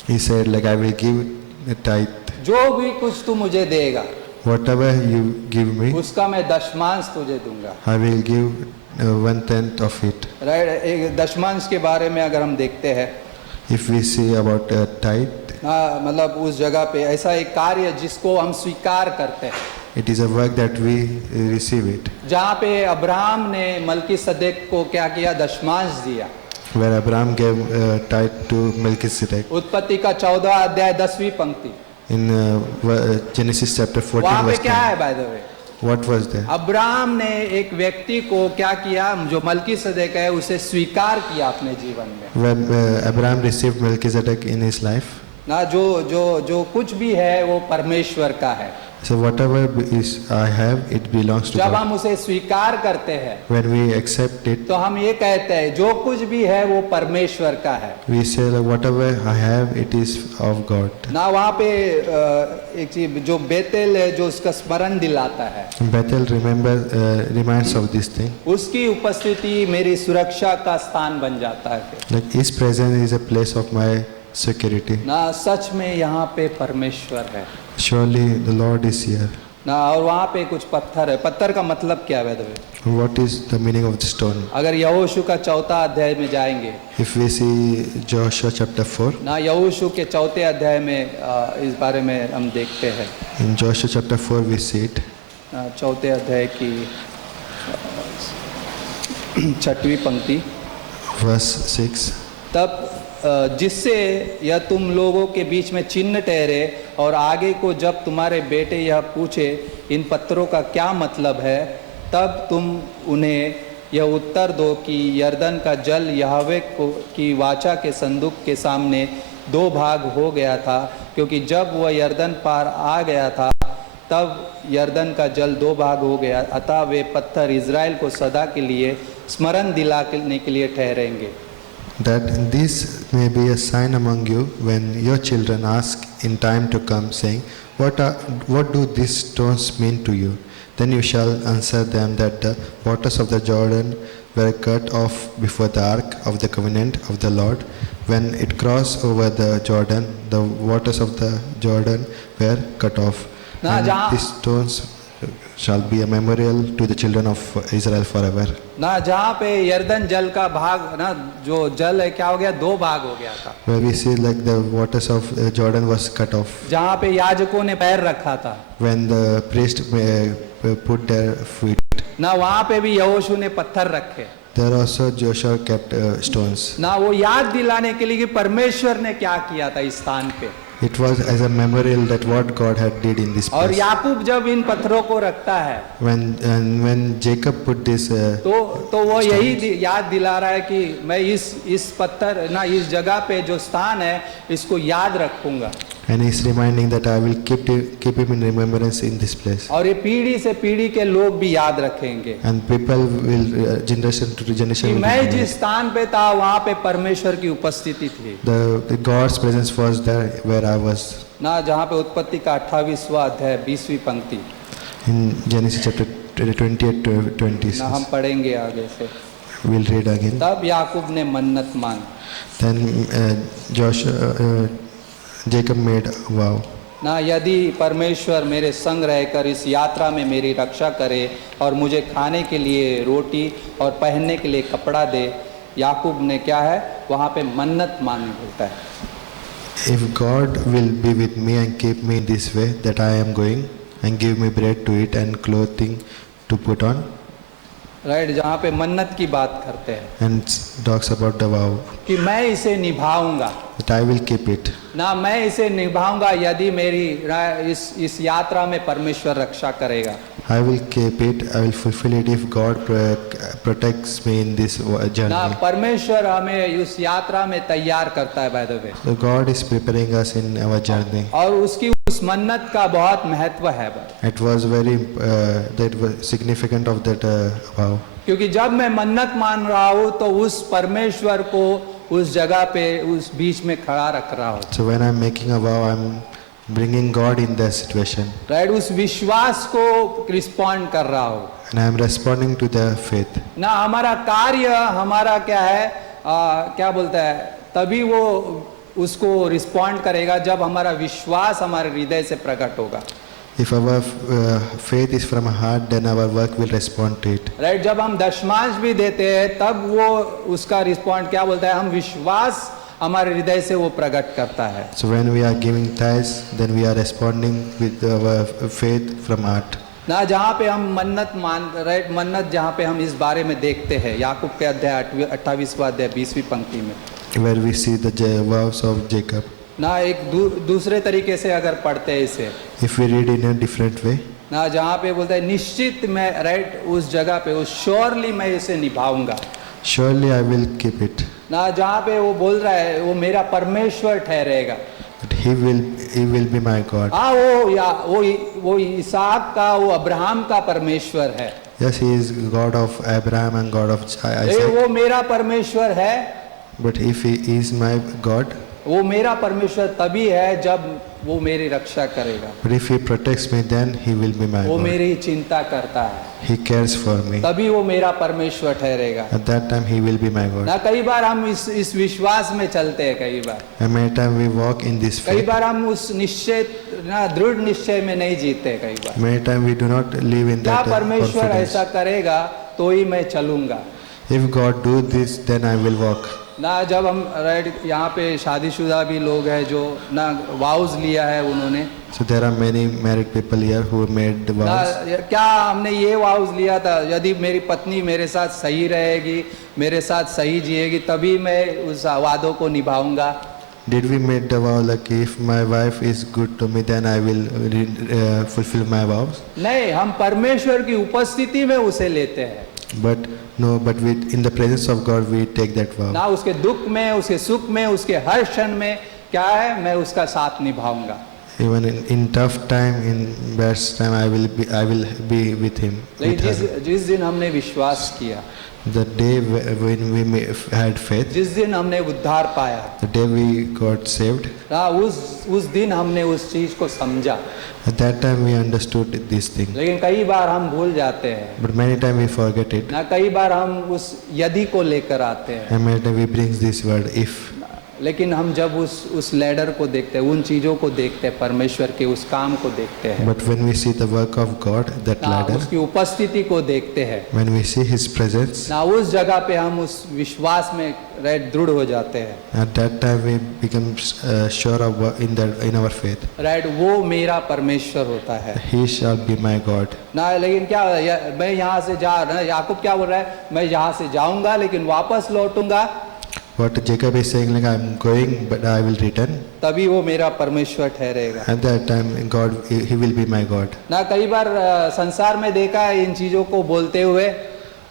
He said like I will give the tithe. जो भी कुछ तू मुझे देगा Whatever you give me, उसका मैं दशमांश तुझे दूंगा, I will give 1/10 of it. Right. एक दशमांश के बारे में अगर हम देखते हैं, If we see about tithe, मतलब उस जगह पे ऐसा एक कार्य जिसको हम स्वीकार करते हैं, it is a work that we receive it. जहाँ पे अब्राहम ने मलकीसदेक को क्या किया, दशमांश दिया, Where Abraham gave tithe to Melchizedek. उत्पत्ति का 14 अध्याय 10वीं पंक्ति, In Genesis chapter 14 वहाँ पे verse क्या 10. है by the way, What was there? Abraham ने एक व्यक्ति को क्या किया, जो मलकीसदेक है उसे स्वीकार किया अपने जीवन में, When Abraham received Melchizedek in his life, ना जो कुछ भी है वो परमेश्वर का है, so whatever is I have, it belongs to जब God. हम उसे स्वीकार करते हैं When we accept it, तो हम ये कहते हैं जो कुछ भी है वो परमेश्वर का है, we say like whatever I have, it is of God. ना वहाँ पे एक चीज जो बेतेल है जो उसका स्मरण दिलाता है, Bethel reminds of this thing. उसकी उपस्थिति मेरी सुरक्षा का स्थान बन जाता है फिर। Like His presence is a place of my security. ना सच में यहाँ पे परमेश्वर है, Surely the Lord is here. ना और वहाँ पे कुछ पत्थर है। पत्थर का मतलब क्या है भाई? What is the meaning of the stone? अगर यहोशू का 4 अध्याय में जाएंगे If we see Joshua chapter 4, ना, यहोशू के 4 अध्याय में इस बारे में हम देखते हैं। in Joshua chapter 4 we see it. 4 अध्याय की 6वीं पंक्ति, Verse 6. तब जिससे यह तुम लोगों के बीच में चिन्ह ठहरे, और आगे को जब तुम्हारे बेटे यह पूछे इन पत्थरों का क्या मतलब है, तब तुम उन्हें यह उत्तर दो कि यरदन का जल यहोवा की वाचा के संदूक के सामने 2 भाग हो गया था, क्योंकि जब वह यरदन पार आ गया था तब यरदन का जल 2 भाग हो गया। अतः वे पत्थर इज़राइल को सदा के लिए स्मरण दिलाने के लिए ठहरेंगे। That this may be a sign among you when your children ask in time to come, saying, What do these stones mean to you? Then you shall answer them that the waters of the Jordan were cut off before the ark of the covenant of the Lord. When it crossed over the Jordan, the waters of the Jordan were cut off. Na And jahan- these stones shall be a memorial to the children of Israel forever. ना जहाँ पे यरदन जल का भाग ना, जो जल है क्या हो गया, 2 भाग हो गया था। Where we see like the waters of Jordan was cut off. जहाँ पे याजकों ने पैर रखा था When the priest put their feet, ना, वहाँ पे भी यहोशू ने पत्थर रखे there also Joshua kept stones. ना, वो याद दिलाने के लिए कि परमेश्वर ने क्या किया था इस स्थान पे। It was as a memorial that what God had did in this और place. याकूब जब इन पत्थरों को रखता है When Jacob put this, तो वो यही याद दिला रहा है कि मैं इस पत्थर ना, इस जगह पे जो स्थान है इसको याद रखूंगा, and he's reminding that I will keep him in remembrance in this place. और ये पीढ़ी से पीढ़ी के लोग भी याद रखेंगे And people will, generation to कि generation, will मैं remember. जिस स्थान पे था वहाँ पे परमेश्वर की उपस्थिति थी The God's presence was there where I was. ना, जहाँ पे उत्पत्ति का 28वां अध्याय 20वीं पंक्ति In Genesis chapter 28 to 20. ना, हम पढ़ेंगे आगे से। We'll read again. तब याकूब ने मन्नत मान Then Jacob made a vow. ना, यदि परमेश्वर मेरे संग रहकर इस यात्रा में मेरी रक्षा करे और मुझे खाने के लिए रोटी और पहनने के लिए कपड़ा दे। याकूब ने क्या है वहाँ पे मन्नत मांगी बोलता है। If God will be with me and keep me in this way that I am going, and give me bread to eat and clothing to put on, right, जहाँ पे मन्नत की बात करते हैं and talks about the vow कि मैं इसे निभाऊंगा that I will keep it. ना, मैं इसे निभाऊंगा यदि मेरी इस यात्रा में परमेश्वर रक्षा करेगा। I will keep it, I will fulfill it if God protects me in this ना, journey. परमेश्वर हमें उस यात्रा में तैयार करता है by the way, So God is preparing us in our journey. और उसकी उस मन्नत का बहुत महत्व है भाई। It was very that was significant of that vow. क्योंकि जब मैं मन्नत मान रहा हूँ तो उस परमेश्वर को उस जगह पे उस बीच में खड़ा रख रहा हूँ, So when I'm making a vow, I'm bringing God in that situation, right, उस विश्वास को रिस्पॉन्ड कर रहा हूँ and I'm responding to the faith. ना। हमारा कार्य हमारा क्या है, क्या बोलता है, तभी वो उसको रिस्पॉन्ड करेगा जब हमारा विश्वास हमारे हृदय से प्रकट होगा। If our faith is from a heart, then our work will respond to it. Right, जब हम दशमांश भी देते हैं तब वो उसका रिस्पॉन्ड क्या बोलता है, हम विश्वास हमारे हृदय से वो प्रकट करता है। So when we are giving tithes, then we are responding with our faith from heart. ना, जहाँ पे हम मन्नत मान, राइट, मन्नत जहाँ पे हम इस बारे में देखते हैं याकूब के अध्याय 28वां अध्याय 20वीं पंक्ति में, Where we see the vows of Jacob. ना, एक दूसरे तरीके से अगर पढ़ते हैं इसे, If we read in a different way, ना, जहाँ पे बोलता है निश्चित मैं, राइट, उस जगह पे उस श्योरली मैं इसे निभाऊंगा। surely I will keep it. ना, जहाँ पे वो बोल रहा है वो मेरा परमेश्वर ठहरेगा। That he will be my God. हाँ, वो इसहाक का, वो अब्राहम का परमेश्वर है। Yes, he is God of Abraham and God of ये Isaac. वो मेरा परमेश्वर है। But if he is my God, वो मेरा परमेश्वर तभी है जब वो मेरी रक्षा करेगा, But if He protects me, then He will be my वो God. मेरी चिंता करता है, He cares for me. तभी वो मेरा परमेश्वर ठहरेगा। At that time, He will be my God. ना कई बार हम इस विश्वास में चलते हैं, कई बार And many times we walk in this कई faith. बार हम उस निश्चय ना दृढ़ निश्चय में नहीं जीते, कई बार Many times we do not live in क्या that परमेश्वर confidence. ऐसा करेगा तो ही मैं चलूंगा If God do this, then I will walk. ना। जब हम राइट यहाँ पे शादीशुदा भी लोग हैं जो ना वाउज लिया है उन्होंने So there are many married people here who made the ना, vows. क्या हमने ये वाउज लिया था, यदि मेरी पत्नी मेरे साथ सही रहेगी, मेरे साथ सही जिएगी, तभी मैं उस वादों को निभाऊंगा। Did we make the vow like if my wife is good to me, then I will fulfill my vows? नहीं, हम परमेश्वर की उपस्थिति में उसे लेते हैं, But no, but we, in the presence of God, we take that vow. ना उसके दुख में, उसके सुख में, उसके हर क्षण में क्या है, मैं उसका साथ निभाऊंगा। Even in tough time, in bad time, I will be with him. लेकिन With her. जिस दिन हमने विश्वास किया, The day when we had faith, जिस दिन हमने उद्धार पाया, the day we got saved, ना उस दिन हमने उस चीज को समझा। at that time we understood this thing. लेकिन कई बार हम भूल जाते हैं, But many times we forget it. ना कई बार हम उस यदि को लेकर आते हैं, And many times we brings this word if. लेकिन हम जब उस लैडर को देखते हैं, उन चीजों को देखते हैं, परमेश्वर के उस काम को देखते हैं, But when we see the work of God, that ना ladder, उसकी उपस्थिति को देखते हैं, when we see His presence, ना उस जगह पे हम उस विश्वास में दृढ़ हो जाते हैं, at that time we become sure of in our faith. Right, वो मेरा परमेश्वर होता है He shall be my God. ना। लेकिन क्या मैं यहाँ से याकूब क्या बोल रहा है, मैं यहाँ से जाऊंगा लेकिन वापस लौटूंगा, What Jacob is saying, like I'm going, but I will return. तभी वो मेरा परमेश्वर ठहरेगा। At that time, God, He will be my God. ना कई बार संसार में देखा है इन चीजों को बोलते हुए,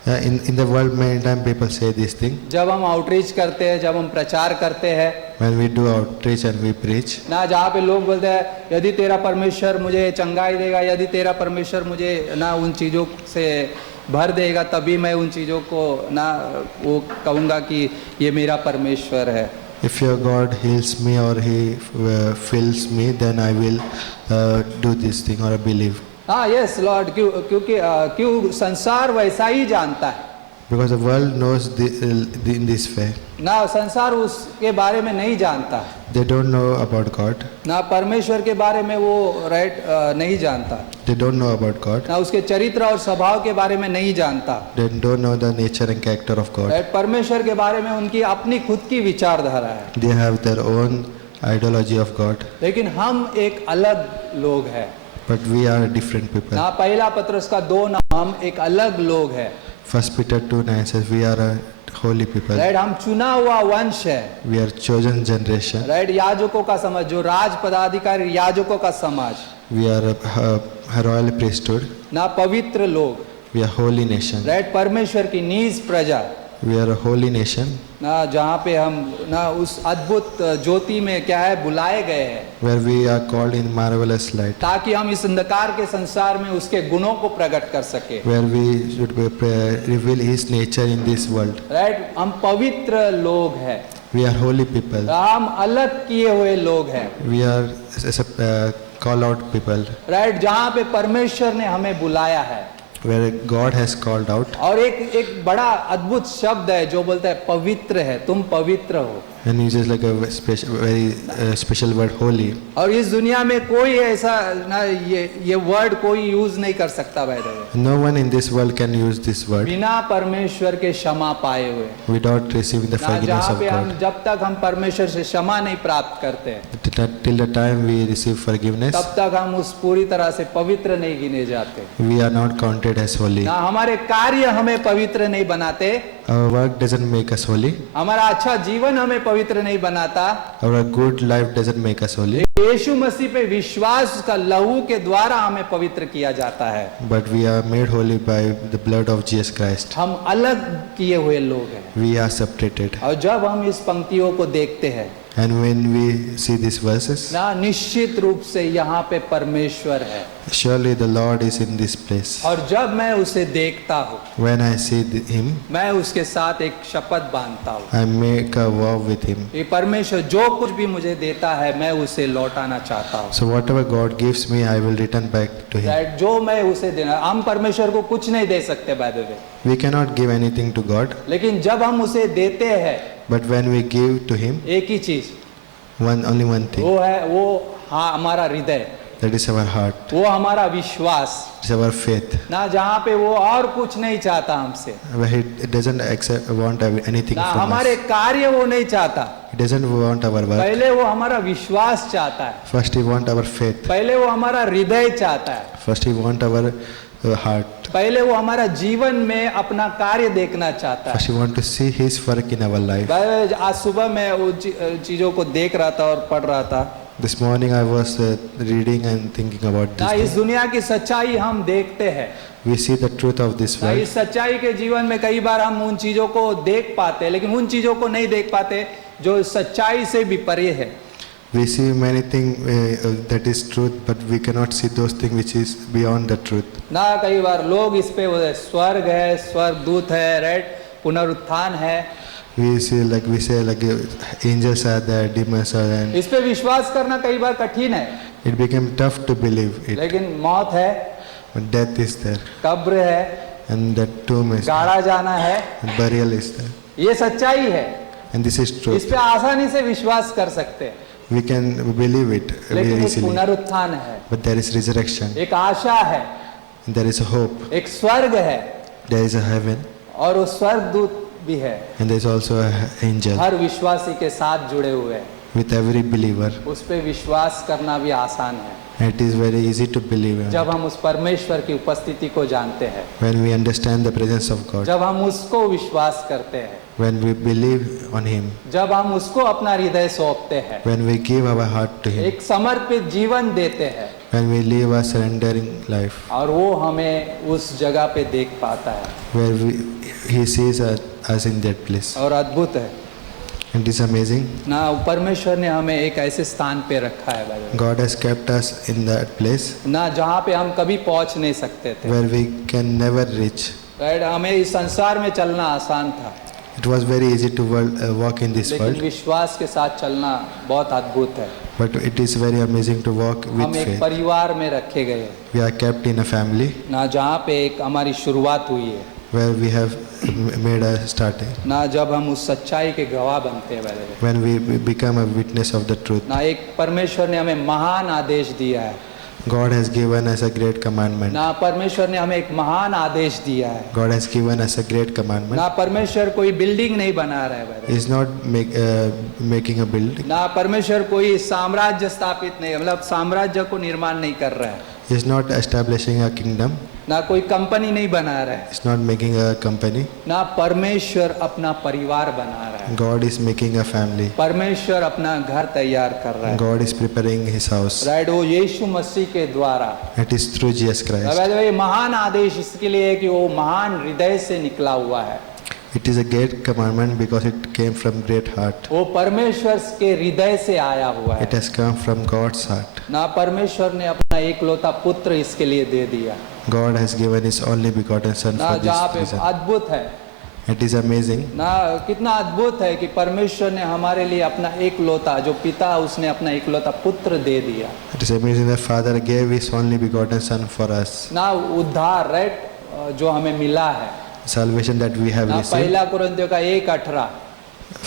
In the world, many times people say this thing. जब हम आउटरीच करते हैं, जब हम प्रचार करते हैं, When we do outreach and we preach, ना जहाँ पे लोग बोलते हैं यदि तेरा परमेश्वर मुझे चंगाई देगा, यदि तेरा परमेश्वर मुझे ना उन चीज़ों से भर देगा, तभी मैं उन चीज़ों को ना वो कहूँगा कि ये मेरा परमेश्वर है। if your God heals me or He fills me, then I will do this thing or believe. हाँ, यस लॉर्ड, क्यों संसार वैसा ही जानता है, Because the world knows in this way. ना संसार उसके बारे में नहीं जानता, They don't know about God. ना परमेश्वर के बारे में वो राइट नहीं जानता, They don't know about God. ना उसके चरित्र और स्वभाव के बारे में नहीं जानता, They don't know the nature and character of God. Right. परमेश्वर के बारे में उनकी अपनी खुद की विचारधारा है, They have their own ideology of God. लेकिन हम एक अलग लोग हैं But we are different people. ना। पहला पत्रस का 2 नाम, हम एक अलग लोग हैं, First Peter 2:9 says we are a holy people. Right. हम चुना हुआ वंश है, We are chosen generation. Right. याजकों का समाज, जो राज पदाधिकारी याजकों का समाज, We are a royal priesthood. ना पवित्र लोग, We are holy nation. Right. परमेश्वर की नीज प्रजा, We are a holy nation ना जहाँ पे हम ना उस अद्भुत ज्योति में क्या है बुलाए गए हैं, where we are called in marvelous light, ताकि हम इस अंधकार के संसार में उसके गुणों को प्रकट कर सके, where we should reveal His nature in this world. Right. हम पवित्र लोग हैं, We are holy people. हम अलग किए हुए लोग हैं, We are call out people, right. जहाँ पे परमेश्वर ने हमें बुलाया है, where God has called out. और एक बड़ा अद्भुत शब्द है जो बोलता है पवित्र है, तुम पवित्र हो। And uses like a very special word, holy. और इस दुनिया में कोई ऐसा ना ये वर्ड कोई यूज नहीं कर सकता भाई दादा, No one in this world can use this word बिना परमेश्वर के क्षमा पाए हुए, without receiving the ना forgiveness जहाँ of पे हम God. जब तक हम परमेश्वर से क्षमा नहीं प्राप्त करते हैं, Till the time we receive forgiveness, तब तक हम उस पूरी तरह से पवित्र नहीं गिने जाते, we are not counted as holy. ना हमारे कार्य हमें पवित्र नहीं बनाते, Our work doesn't make us holy. हमारा अच्छा जीवन हमें पवित्र नहीं बनाता। Our good life doesn't make us holy. यीशु मसीह पे विश्वास का लहू के द्वारा हमें पवित्र किया जाता है, But we are made holy by the blood of Jesus Christ. हम अलग किए हुए लोग हैं। We are separated. और जब हम इस पंक्तियों को देखते हैं, And when we see these verses, ना निश्चित रूप से यहाँ पे परमेश्वर है, surely the Lord is in this place. और जब मैं उसे देखता हूँ, When I see Him, मैं उसके साथ एक शपथ बांधता हूँ, I make a vow with Him. ये परमेश्वर जो कुछ भी मुझे देता है मैं उसे लौटाना चाहता हूँ। So whatever God gives me, I will return back to Him. Right? जो मैं उसे देना, हम परमेश्वर को कुछ नहीं दे सकते by the way, We cannot give anything to God, लेकिन जब हम उसे देते हैं but when we give to Him, एक ही चीज, only one thing, वो है वो हाँ हमारा हृदय, that is our heart, वो हमारा विश्वास it is our faith. ना, जहाँ पे वो और कुछ नहीं चाहता हमसे Where He doesn't want anything ना, from हमारे us. कार्य वो नहीं चाहता, He doesn't want our work. पहले वो हमारा विश्वास चाहता है, First He want our faith. पहले वो हमारा हृदय चाहता है, First He want our heart. पहले वो हमारा जीवन में अपना कार्य देखना चाहता है। First He want to see His work in our life. भाई, आज सुबह मैं वो चीजों को देख रहा था और पढ़ रहा था This morning I was reading and thinking about ना, this. इस दुनिया की सच्चाई हम देखते हैं We see the truth of this ना, world. इस सच्चाई के जीवन में कई बार हम उन चीजों को देख पाते हैं, लेकिन उन चीजों को नहीं देख पाते जो सच्चाई से भी परे है। We see many things that is truth, but we cannot see those things which is beyond the truth. ना कई बार लोग इस पे बोलते हैं, स्वर्ग है, स्वर्गदूत है, राइट, पुनरुत्थान है, We say like angels are there, demons are there. इस पे विश्वास करना कई बार कठिन है, It became tough to believe it. लेकिन मौत है, But death is there, कब्र है, and the tomb is there, गाड़ा जाना है, and burial is there, ये सच्चाई है, and this is इस truth. पे आसानी से विश्वास कर सकते हैं, We can believe it very लेकिन एक easily. पुनरुत्थान है, But there is resurrection, एक आशा है, there is a hope, एक स्वर्ग है, there is a heaven, और वो स्वर्गदूत भी है, and there is also an angel हर विश्वासी के साथ जुड़े हुए हैं, with every believer. उस पे विश्वास करना भी आसान है It is very easy to believe in. जब हम उस परमेश्वर की उपस्थिति को जानते हैं, When we understand the presence of God, जब हम उसको विश्वास करते हैं, when we believe on Him, जब हम उसको अपना हृदय सौंपते हैं, when we give our heart to Him, एक समर्पित जीवन देते हैं, when we live a surrendering life, और वो हमें उस जगह पे देख पाता है, where He sees us in that place. और अद्भुत है It is amazing. ना, परमेश्वर ने हमें एक ऐसे स्थान पे रखा है भाई, God has kept us in that place ना जहाँ पे हम कभी पहुँच नहीं सकते थे, where we can never reach. Right, हमें इस संसार में चलना आसान था, It was very easy to walk in this लेकिन world, विश्वास के साथ चलना बहुत अद्भुत है। but it is very amazing to walk हम with एक faith. परिवार में रखे गए हैं We are kept in a family ना, जहाँ पे एक हमारी शुरुआत हुई है where we have made a starting. ना, जब हम उस सच्चाई के गवाह बनते हैं भाई, When we become a witness of the truth, ना एक परमेश्वर ने हमें महान आदेश दिया है, God has given us a great commandment. ना परमेश्वर ने हमें एक महान आदेश दिया है, God has given us a great commandment. ना परमेश्वर कोई बिल्डिंग नहीं बना रहा है भाई, He's not making a building. ना परमेश्वर कोई साम्राज्य स्थापित नहीं, मतलब साम्राज्य को निर्माण नहीं कर रहा है, He's not establishing a kingdom. ना कोई कंपनी नहीं बना रहा है, He's not making a company. ना परमेश्वर अपना परिवार बना रहा है, God is making a family. परमेश्वर अपना घर तैयार कर रहा है, God is preparing His house. Right, वो यीशु मसीह के द्वारा। It is through Jesus Christ. ये महान आदेश इसके लिए है कि वो महान हृदय से निकला हुआ है, It is a great commandment because it came from great heart. वो परमेश्वर के हृदय से आया हुआ है It has come from God's heart. ना, परमेश्वर ने अपना एकलौता पुत्र इसके लिए दे दिया God has given His only begotten Son ना, for जहाँ this पे reason. अद्भुत है It is amazing. ना, कितना अद्भुत है कि परमेश्वर ने हमारे लिए अपना एकलौता, जो पिता उसने अपना एकलौता पुत्र दे दिया It is amazing that Father gave His only begotten Son for us. ना, उद्धार, राइट, जो हमें मिला है Salvation that we have ना, received. पहला कुरिन्थियों का 1:18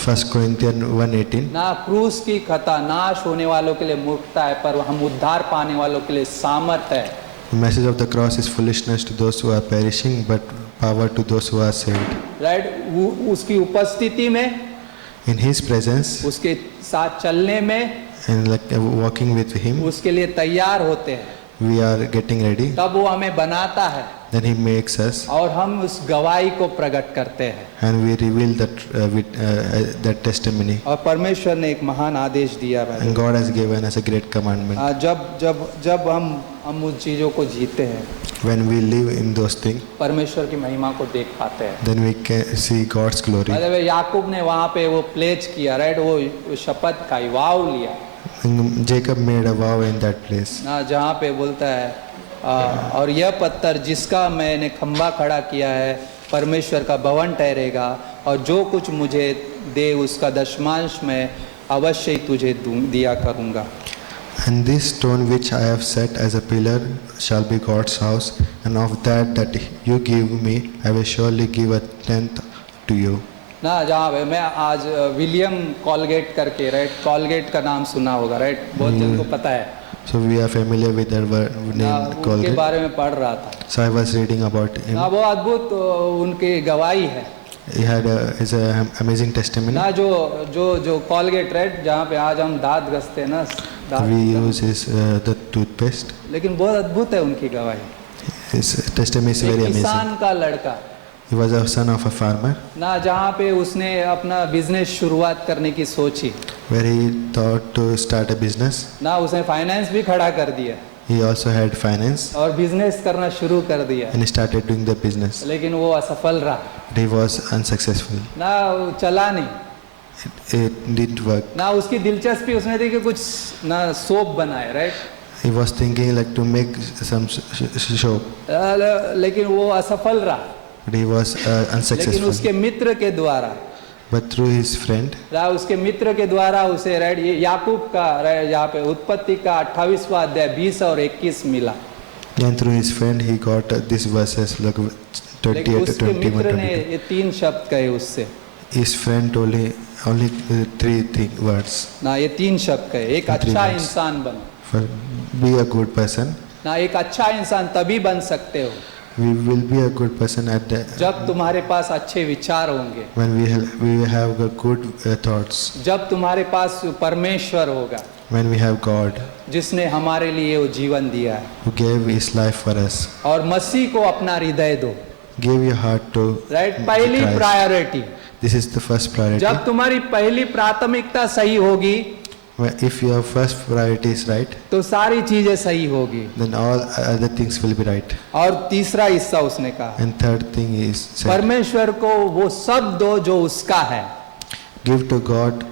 1 Corinthians 1:18. ना, क्रूस की खता नाश होने वालों के लिए मूर्खता है, पर हम उद्धार पाने वालों के लिए सामर्थ है। The message of the cross is foolishness to those who are perishing, but power to those who are saved. Right, उसकी उपस्थिति में, In His presence उसके साथ चलने में, and like walking with Him, उसके लिए तैयार होते हैं, we are getting ready, तब वो हमें बनाता है then He makes us और हम उस गवाही को प्रकट करते हैं। and we reveal that testimony. और परमेश्वर ने एक महान आदेश दिया है। And God has given us a great commandment. जब हम उन चीज़ों को जीते हैं, When we live in those things, परमेश्वर की महिमा को देख पाते हैं। then we can see God's glory. मतलब याकूब ने वहाँ पे वो प्लेज किया, राइट, वो शपथ खाई, वाव लिया And Jacob made a vow in that place. ना, जहाँ पे बोलता है और यह पत्थर जिसका मैंने खंभा खड़ा किया है परमेश्वर का भवन ठहरेगा, और जो कुछ मुझे दे उसका दशमांश मैं अवश्य ही तुझे दिया करूँगा। And this stone which I have set as a pillar shall be God's house, and of that you give me, I will surely give a tenth to you. ना, जहाँ पे मैं आज विलियम कॉलगेट करके, राइट, कॉलगेट का नाम सुना होगा, राइट, बहुत जन को पता है So we are familiar with that word ना, name उनके Colgate. बारे में पढ़ रहा था So I was reading about him. ना, वो अद्भुत उनकी गवाही है He had his amazing testimony. ना, जो कॉलगेट, राइट, जहाँ पे आज हम दांत घसते हैं ना, We use his the toothpaste. लेकिन बहुत अद्भुत है उनकी गवाही। His testimony is एक very amazing. किसान का लड़का He was a son of a farmer, ना, जहाँ पे उसने अपना बिजनेस शुरुआत करने की सोची where he thought to start a business. ना, उसने फाइनेंस भी खड़ा कर दिया He also had finance, और बिजनेस करना शुरू कर दिया, and he started doing the business. लेकिन वो असफल रहा But he was unsuccessful. ना, वो चला नहीं It didn't work. ना, उसकी दिलचस्पी उसने थी कि कुछ ना सोप बनाए, right, He was thinking like to make some soap, लेकिन वो असफल रहा। but he was लेकिन unsuccessful. उसके मित्र के द्वारा, But through his friend, उसके मित्र के द्वारा उसे, राइट, ये याकूब का, राइट, यहाँ पे उत्पत्ति का 28वां अध्याय 20 और 21 मिला। and through his friend, he got these verses like 30 लेकिन to उसके 21, मित्र ने 22. ये 3 शब्द कहे उससे His friend told him only three words. ना, ये 3 शब्द कहे, एक 3 अच्छा words. इंसान बनो For be a good person. ना, एक अच्छा इंसान तभी बन सकते हो We will be a good person at the जब तुम्हारे पास अच्छे विचार होंगे, when we have a good thoughts, जब तुम्हारे पास परमेश्वर होगा when we have God जिसने हमारे लिए वो जीवन दिया है, who gave His life for us. और मसीह को अपना हृदय दो, Give your heart to right, पहली Christ. Priority. This is the first priority. जब तुम्हारी पहली प्राथमिकता सही होगी If your first priority is right, तो सारी चीजें सही होगी। then all other things will be right. और तीसरा हिस्सा उसने कहा, And third thing is said, परमेश्वर को वो सब दो जो उसका है, give to God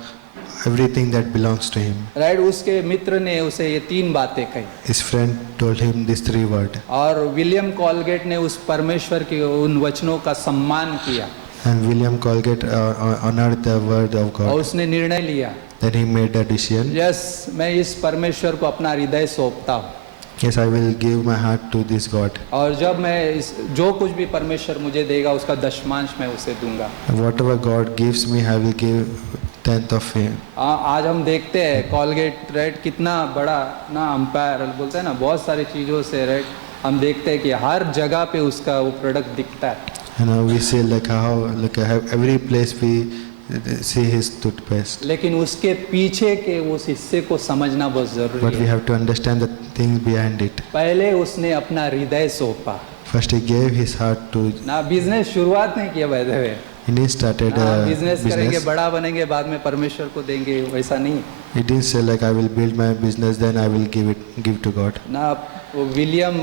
everything that belongs to Him. Right. उसके मित्र ने उसे ये 3 बातें कही, His friend told him these 3 words. और विलियम कॉलगेट ने उस परमेश्वर के उन वचनों का सम्मान किया, And William Colgate honored the word of और God. उसने निर्णय लिया, Then he made a decision. Yes, मैं इस परमेश्वर को अपना हृदय सौंपता हूँ, Yes, I will give my heart to this God. और जब मैं जो कुछ भी परमेश्वर मुझे देगा उसका दशमांश मैं उसे दूंगा। And whatever God gives me, I will give tenth of Him. आज हम देखते हैं कॉलगेट, राइट, कितना बड़ा ना अंपायर बोलते हैं ना, बहुत सारी चीज़ों से, राइट, हम देखते हैं कि हर जगह पे उसका वो प्रोडक्ट दिखता है। And now we see like how every place we see His toothpaste. लेकिन उसके पीछे के उस हिस्से को समझना बहुत But ज़रूरी we है। have to understand the things behind it. पहले उसने अपना हृदय सौंपा First, he gave his heart to. ना, बिजनेस शुरुआत नहीं किया वैसे हुए, He didn't started बिजनेस करेंगे, business. बड़ा बनेंगे, बाद में परमेश्वर को देंगे, वैसा नहीं He didn't say like I will build my business, then I will give to God. ना। वो विलियम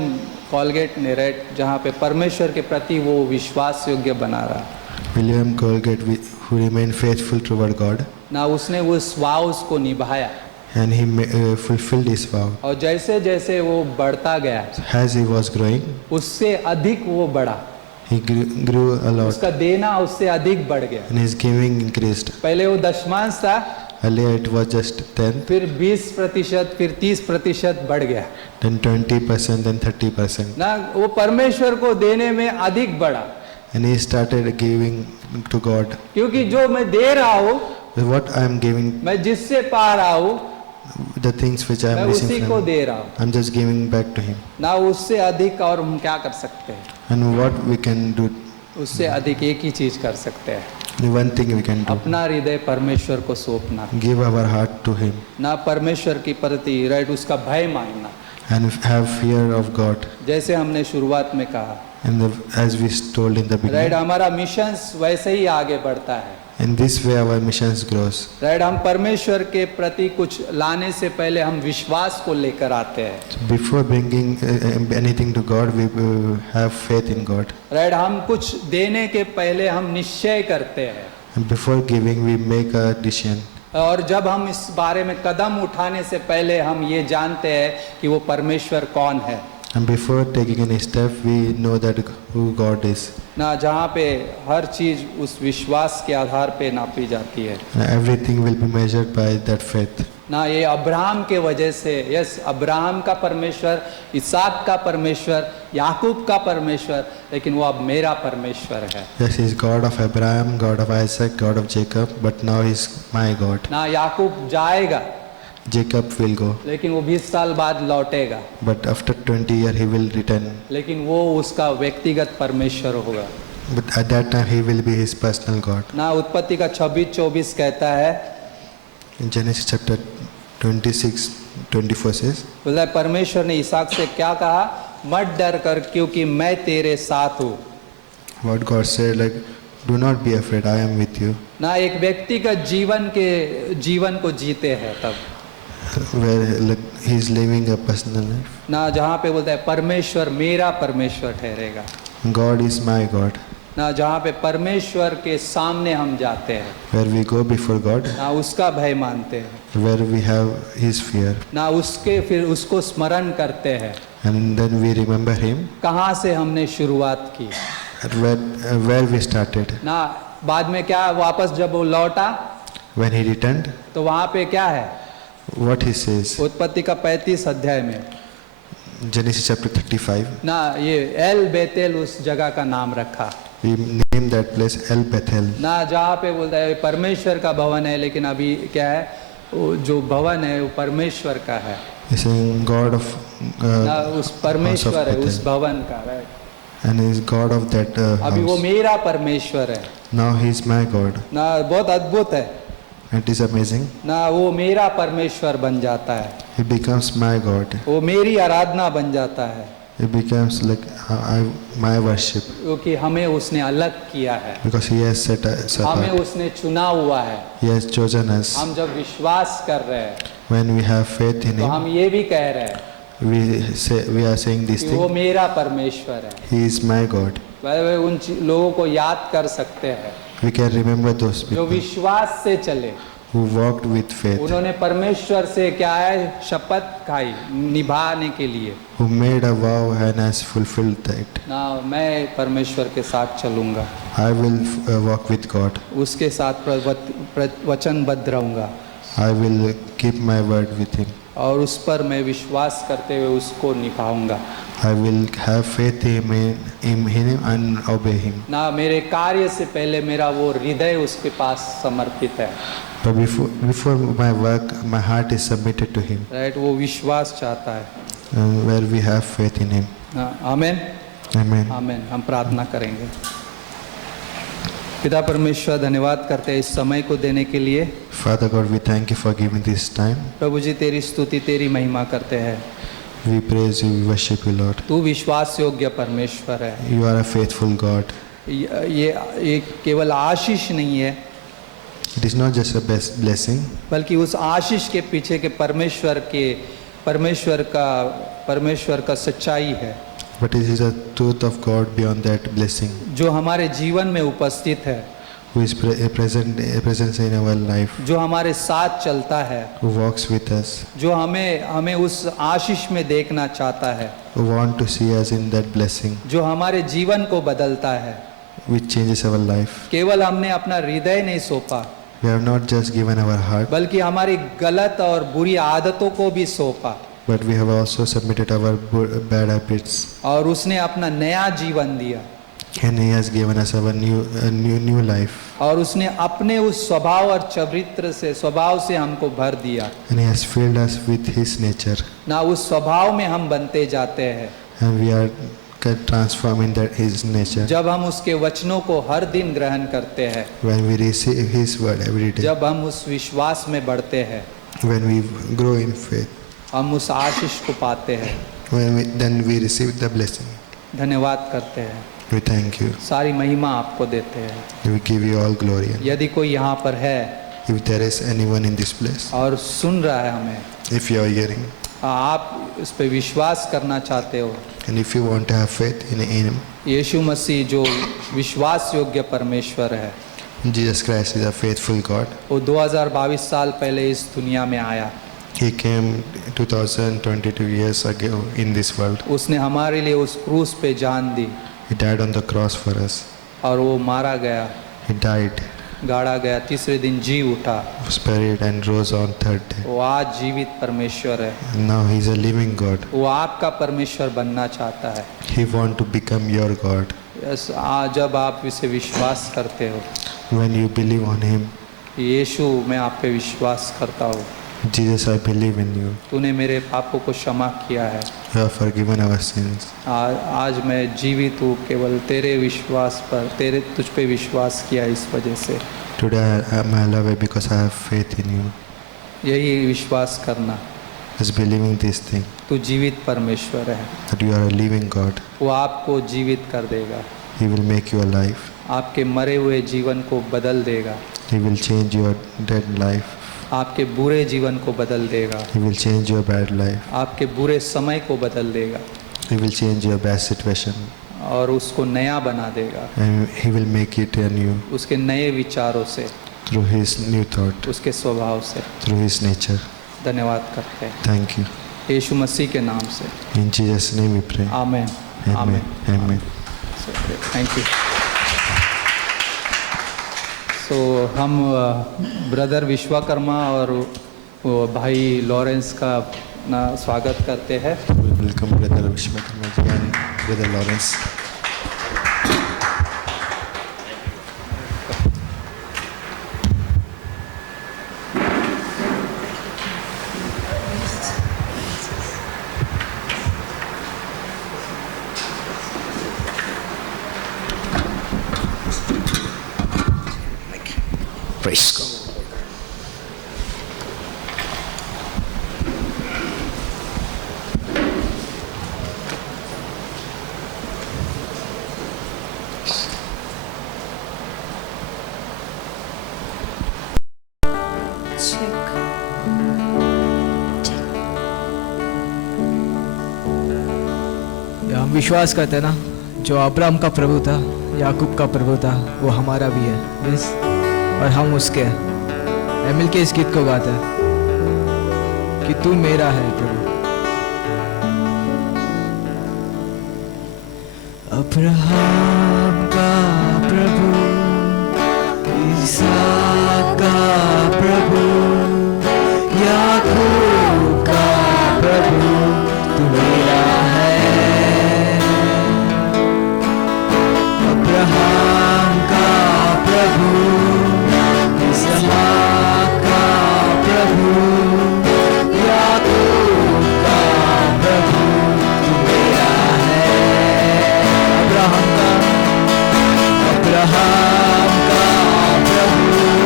कॉलगेट ने, राइट, जहाँ पे परमेश्वर के प्रति वो विश्वास योग्य बना रहा William Colgate, who remained faithful toward God, ना, उसने उस वाउस को निभाया, and he fulfilled his vow. और जैसे जैसे वो बढ़ता गया As he was growing, उससे अधिक वो बढ़ा, he grew a lot, उसका देना उससे अधिक बढ़ गया। and his giving increased. पहले वो दशमांश था, Earlier it was just 10, फिर 20%, फिर 30% बढ़ गया then 20%, then 30%, ना। वो परमेश्वर को देने में अधिक बढ़ा, and he started giving to God. क्योंकि जो मैं दे रहा हूँ, What I am giving, मैं जिससे पा रहा हूँ, the things which I मैं am उसी receiving को from, दे रहा हूँ I'm just giving back to Him. ना। उससे अधिक और हम क्या कर सकते हैं? And what we can do, उससे अधिक एक ही चीज कर सकते हैं, the one thing we can do, अपना हृदय परमेश्वर को सौंपना give our heart to Him, ना, परमेश्वर की प्रति, राइट, उसका भय मानना, and have fear of God. जैसे हमने शुरुआत में कहा, As we told in the right, beginning, हमारा मिशन वैसे ही आगे बढ़ता है, in this way our missions grows. Right. हम परमेश्वर के प्रति कुछ लाने से पहले हम विश्वास को लेकर आते हैं, So before bringing anything to God, we have faith in God. Right. हम कुछ देने के पहले हम निश्चय करते हैं, And before giving, we make a decision. और जब हम इस बारे में कदम उठाने से पहले हम ये जानते हैं कि वो परमेश्वर कौन है, And before taking any step, we know that who God is. ना, जहाँ पे हर चीज उस विश्वास के आधार पे नापी जाती है, And everything will be measured by that faith. ना। ये अब्राहम के वजह से, यस, अब्राहम का परमेश्वर, इसहाक का परमेश्वर, याकूब का परमेश्वर, लेकिन वो अब मेरा परमेश्वर है, Yes, He is God of Abraham, God of Isaac, God of Jacob, but now He is my God. ना। याकूब जाएगा, Jacob will go, लेकिन वो 20 साल बाद लौटेगा, but after 20 years He will return. लेकिन वो उसका व्यक्तिगत परमेश्वर होगा, But at that time He will be His personal God. ना। उत्पत्ति का 26-24 कहता है, In Genesis chapter 26, 24 says, बोला है, परमेश्वर ने इसहाक से क्या कहा, मत डर कर क्योंकि मैं तेरे साथ हूँ, what God said, like, do not be afraid, I am with you. ना। एक व्यक्तिगत जीवन को जीते हैं तब, Where like, He is living a personal life. ना, जहाँ पे बोलता है परमेश्वर मेरा परमेश्वर ठहरेगा, God is my God. ना, जहाँ पे परमेश्वर के सामने हम जाते हैं, Where we go before God, ना, उसका भय मानते हैं, where we have His fear, ना, उसके फिर उसको स्मरण करते हैं, and then we remember Him, कहाँ से हमने शुरुआत की, where we started. ना। बाद में क्या, वापस जब वो लौटा When He returned, तो वहाँ पे क्या है, what He says, उत्पत्ति का 35 अध्याय में, Genesis chapter 35, ना, ये एल बेतेल उस जगह का नाम रखा, we name that place El Bethel. ना, जहाँ पे बोलता है परमेश्वर का भवन है, लेकिन अभी क्या है, वो जो भवन है वो परमेश्वर का है, He's saying God of ना, उस house of परमेश्वर है उस Bethel. भवन का, right. And He is God of that अभी वो house. मेरा परमेश्वर है, Now He is my God. ना। बहुत अद्भुत है, It is amazing. ना। वो मेरा परमेश्वर बन जाता है, He becomes my God. वो मेरी आराधना बन जाता है, He becomes like my worship, क्योंकि हमें उसने अलग किया है, because He has set हमें apart. उसने चुना हुआ है। He has chosen us. हम जब विश्वास कर रहे हैं When we have faith in तो Him, हम ये भी कह रहे हैं we are saying this कि वो thing. मेरा परमेश्वर है। He is my God. वह उन लोगों को याद कर सकते हैं We can remember those जो people विश्वास से चले, who walked with faith, उन्होंने परमेश्वर से क्या है, शपथ खाई निभाने के लिए, who made a vow and has fulfilled that. ना, मैं परमेश्वर के साथ चलूंगा, I will walk with God. उसके साथ वचनबद्ध रहूंगा, I will keep my word with Him. और उस पर मैं विश्वास करते हुए उसको निभाऊंगा, I will have faith in Him and obey Him. ना। मेरे कार्य से पहले मेरा वो हृदय उसके पास समर्पित है, But before my work, my heart is submitted to Him, right. वो विश्वास चाहता है, where we have faith in Him. Amen, Amen. आमेन। हम प्रार्थना करेंगे। पिता परमेश्वर, धन्यवाद करते हैं इस समय को देने के लिए। Father God, we thank you for giving this time. प्रभु जी, तेरी स्तुति तेरी महिमा करते हैं। We praise you, we worship you, Lord. तू विश्वास योग्य परमेश्वर है। You are a faithful God. ये केवल आशीष नहीं है, It is not just a blessing, बल्कि उस आशीष के पीछे के परमेश्वर का सच्चाई है, but it is a truth of God beyond that blessing, जो हमारे जीवन में उपस्थित है, who is present in our life, जो हमारे साथ चलता है, who walks with us, जो हमें उस आशीष में देखना चाहता है, who want to see us in that blessing, जो हमारे जीवन को बदलता है। which changes our life. केवल हमने अपना हृदय नहीं सौंपा, We have not just given our heart, बल्कि हमारी गलत और बुरी आदतों को भी सौंपा, but we have also submitted our bad habits, और उसने अपना नया जीवन दिया, and He has given us our new life, और उसने अपने उस स्वभाव और स्वभाव से हमको भर दिया, and He has filled us with His nature, ना। उस स्वभाव में हम बनते जाते हैं and we are transformed in that His nature जब हम उसके वचनों को हर दिन ग्रहण करते हैं, when we receive His word every day, जब हम उस विश्वास में बढ़ते हैं, when we grow in faith, हम उस आशीष को पाते हैं, then we receive the blessing. धन्यवाद करते हैं, We thank you. सारी महिमा आपको देते हैं। We give you all glory. And यदि कोई यहाँ पर है if there is anyone in this place, और सुन रहा है हमें, if you are hearing, आप इस पे विश्वास करना चाहते हो, and if you want to have faith in Him, यीशु मसीह जो विश्वास योग्य परमेश्वर है, Jesus Christ is a faithful God. वो 2022 साल पहले इस दुनिया में आया, He came 2022 years ago in this world. उसने हमारे लिए उस क्रूस पे जान दी He died on the cross for us. और वो मारा गया, He died, गाड़ा गया, तीसरे दिन जी उठा। was buried, and rose on third day. वो आज जीवित परमेश्वर है, And now He is a living God. वो आपका परमेश्वर बनना चाहता है। He wants to become your God. Yes, जब आप इसे विश्वास करते हो, When you believe on Him, यीशु मैं आप पे विश्वास करता हूँ, Jesus, I believe in you. तूने मेरे पापों को क्षमा किया है, You have forgiven our sins. आज मैं जीवित हूँ केवल तेरे विश्वास पर, तेरे तुझ पे विश्वास किया इस वजह से। Today I am alive because I have faith in you. यही विश्वास करना, Just believing this thing, तू जीवित परमेश्वर है, that you are a living God. वो आपको जीवित कर देगा, He will make you alive. आपके मरे हुए जीवन को बदल देगा, He will change your dead life. आपके बुरे जीवन को बदल देगा, He will change your bad life. आपके बुरे समय को बदल देगा He will change your bad situation. और उसको नया बना देगा, And He will make it anew उसके नए विचारों से, through His new thought, उसके स्वभाव से। through His nature. धन्यवाद करते हैं Thank you. यीशु मसीह के नाम से, In Jesus' name we pray. Amen. Amen. Amen. Thank you. So हम ब्रदर विश्वकर्मा और वो भाई लॉरेंस का ना स्वागत करते हैं। We welcome Brother Vishwakarma ji and Brother Lawrence. Praise God. हम विश्वास करते हैं ना, जो अब्राहम का प्रभु था, याकूब का प्रभु था, वो हमारा भी है। यस, और हम उसके हैं। मिल के इस गीत को गाते हैं कि तू मेरा है प्रभु। अब्राहम का प्रभु, इसहाक का प्रभु, याकूब का प्रभु, तू मेरा है। अब्राहम का प्रभु, इसहाक का प्रभु, याकूब का प्रभु, तू मेरा है। अब्राहम का प्रभु,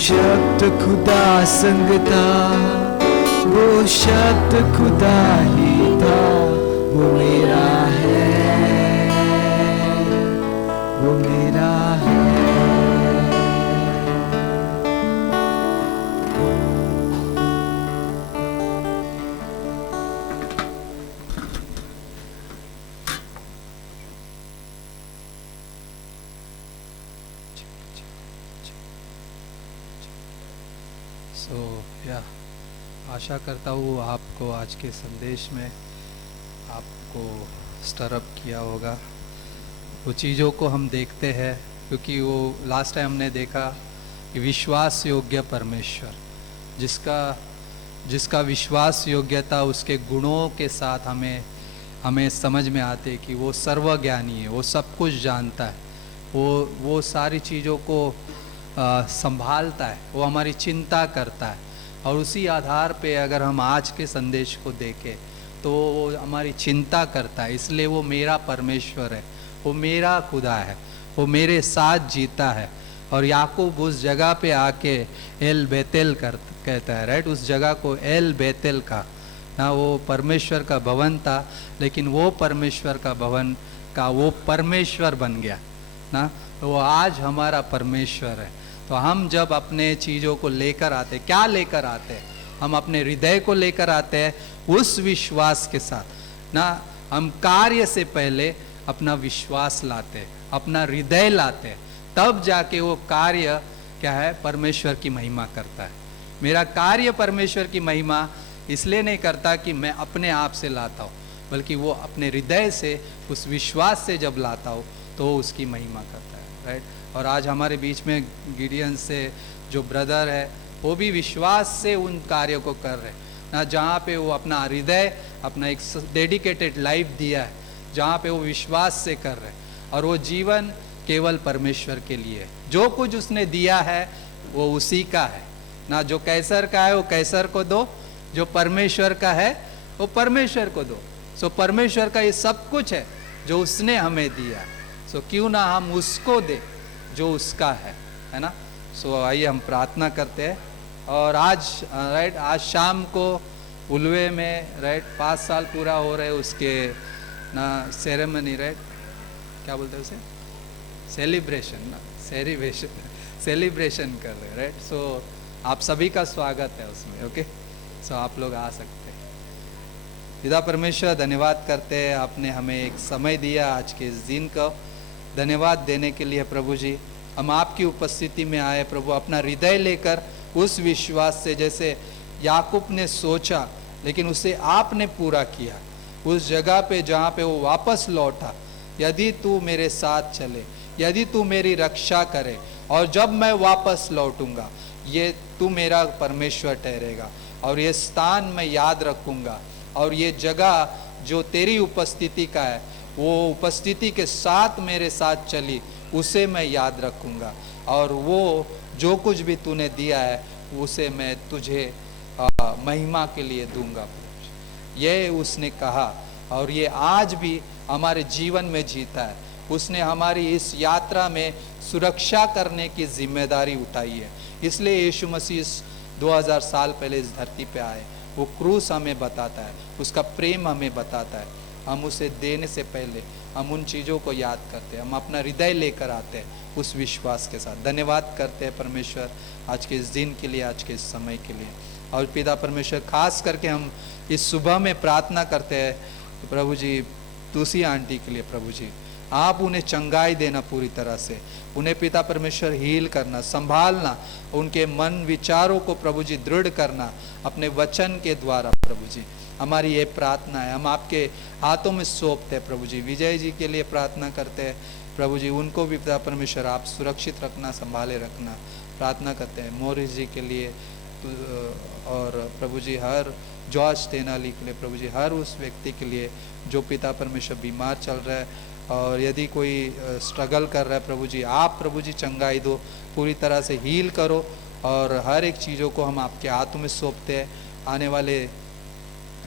शब्द खुदा संग था, वो शब्द खुदा ही था, वो मेरा है, वो मेरा है। या आशा करता हूँ आपको आज के संदेश में आपको स्टरअप किया होगा। वो चीज़ों को हम देखते हैं क्योंकि वो लास्ट टाइम हमने देखा कि विश्वास योग्य परमेश्वर, जिसका विश्वास योग्यता उसके गुणों के साथ हमें समझ में आते कि वो सर्वज्ञानी है, वो सब कुछ जानता है, वो सारी चीज़ों को संभालता है, वो हमारी चिंता करता है। और उसी आधार पे अगर हम आज के संदेश को देखें तो वो हमारी चिंता करता है, इसलिए वो मेरा परमेश्वर है, वो मेरा खुदा है, वो मेरे साथ जीता है। और याकूब उस जगह पे आके एल बेतेल कहता है, राइट, उस जगह को एल बेतेल का ना, वो परमेश्वर का भवन था, लेकिन वो परमेश्वर का भवन का वो परमेश्वर बन गया ना, तो वो आज हमारा परमेश्वर है। तो हम जब अपने चीज़ों को लेकर आते, क्या लेकर आते हैं, हम अपने हृदय को लेकर आते हैं उस विश्वास के साथ ना। हम कार्य से पहले अपना विश्वास लाते, अपना हृदय लाते, तब जाके वो कार्य क्या है, परमेश्वर की महिमा करता है। मेरा कार्य परमेश्वर की महिमा इसलिए नहीं करता कि मैं अपने आप से लाता हूँ, बल्कि वो अपने हृदय से, उस विश्वास से जब लाता हूँ तो वो उसकी महिमा करता है, राइट। और आज हमारे बीच में गिडियन से जो ब्रदर है वो भी विश्वास से उन कार्यों को कर रहे हैं ना, जहाँ पे वो अपना हृदय, अपना एक डेडिकेटेड लाइफ दिया है, जहाँ पे वो विश्वास से कर रहे हैं। और वो जीवन केवल परमेश्वर के लिए है, जो कुछ उसने दिया है वो उसी का है ना। जो कैसर का है वो कैसर को दो, जो परमेश्वर का है वो परमेश्वर को दो। सो परमेश्वर का ये सब कुछ है जो उसने हमें दिया, सो क्यों ना हम उसको दे जो उसका है ना। सो आइए हम प्रार्थना करते हैं। और आज राइट, आज शाम को उलवे में राइट 5 साल पूरा हो रहे उसके ना सेरेमनी, राइट, क्या बोलते हैं उसे, सेलिब्रेशन ना, सेलिब्रेशन कर रहे, राइट। सो आप सभी का स्वागत है उसमें, ओके। सो आप लोग आ सकते हैं। पिता परमेश्वर, धन्यवाद करते हैं, आपने हमें एक समय दिया आज के इस दिन का। धन्यवाद देने के लिए प्रभु जी, हम आपकी उपस्थिति में आए प्रभु, अपना हृदय लेकर उस विश्वास से, जैसे याकूब ने सोचा लेकिन उसे आपने पूरा किया, उस जगह पे जहाँ पे वो वापस लौटा, यदि तू मेरे साथ चले, यदि तू मेरी रक्षा करे, और जब मैं वापस लौटूंगा ये तू मेरा परमेश्वर ठहरेगा, और ये स्थान मैं याद रखूंगा, और ये जगह जो तेरी उपस्थिति का है वो उपस्थिति के साथ मेरे साथ चली, उसे मैं याद रखूंगा, और वो जो कुछ भी तूने दिया है उसे मैं तुझे महिमा के लिए दूंगा। ये उसने कहा, और ये आज भी हमारे जीवन में जीता है। उसने हमारी इस यात्रा में सुरक्षा करने की जिम्मेदारी उठाई है। इसलिए यीशु मसीह 2000 साल पहले इस धरती पे आए। वो क्रूस हमें बताता है, उसका प्रेम हमें बताता है। हम उसे देने से पहले हम उन चीज़ों को याद करते हैं, हम अपना हृदय लेकर आते हैं उस विश्वास के साथ। धन्यवाद करते हैं परमेश्वर आज के इस दिन के लिए, आज के इस समय के लिए। और पिता परमेश्वर, खास करके हम इस सुबह में प्रार्थना करते हैं प्रभु जी, तुलसी आंटी के लिए प्रभु जी, आप उन्हें चंगाई देना पूरी तरह से, उन्हें पिता परमेश्वर हील करना, संभालना, उनके मन विचारों को प्रभु जी दृढ़ करना अपने वचन के द्वारा प्रभु जी। हमारी ये प्रार्थना है, हम आपके हाथों में सौंपते हैं प्रभु जी। विजय जी के लिए प्रार्थना करते हैं प्रभु जी, उनको भी पिता परमेश्वर आप सुरक्षित रखना, संभाले रखना, प्रार्थना करते हैं। मोरिस जी के लिए और प्रभु जी हर जॉर्ज तेनाली के लिए प्रभु जी, हर उस व्यक्ति के लिए जो पिता परमेश्वर बीमार चल रहा है, और यदि कोई स्ट्रगल कर रहा है प्रभु जी, आप प्रभु जी चंगाई दो, पूरी तरह से हील करो, और हर एक चीज़ों को हम आपके हाथों में सौंपते हैं। आने वाले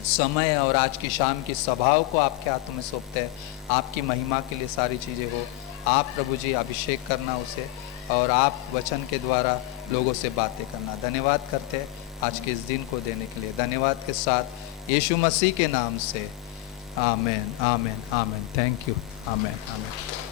समय और आज की शाम की सभाओं को आपके हाथों में सौंपते हैं। आपकी महिमा के लिए सारी चीज़ें हो, आप प्रभु जी अभिषेक करना उसे, और आप वचन के द्वारा लोगों से बातें करना। धन्यवाद करते हैं आज के इस दिन को देने के लिए। धन्यवाद के साथ यीशु मसीह के नाम से आमेन, आमेन, आमेन। Thank you. Amen, amen.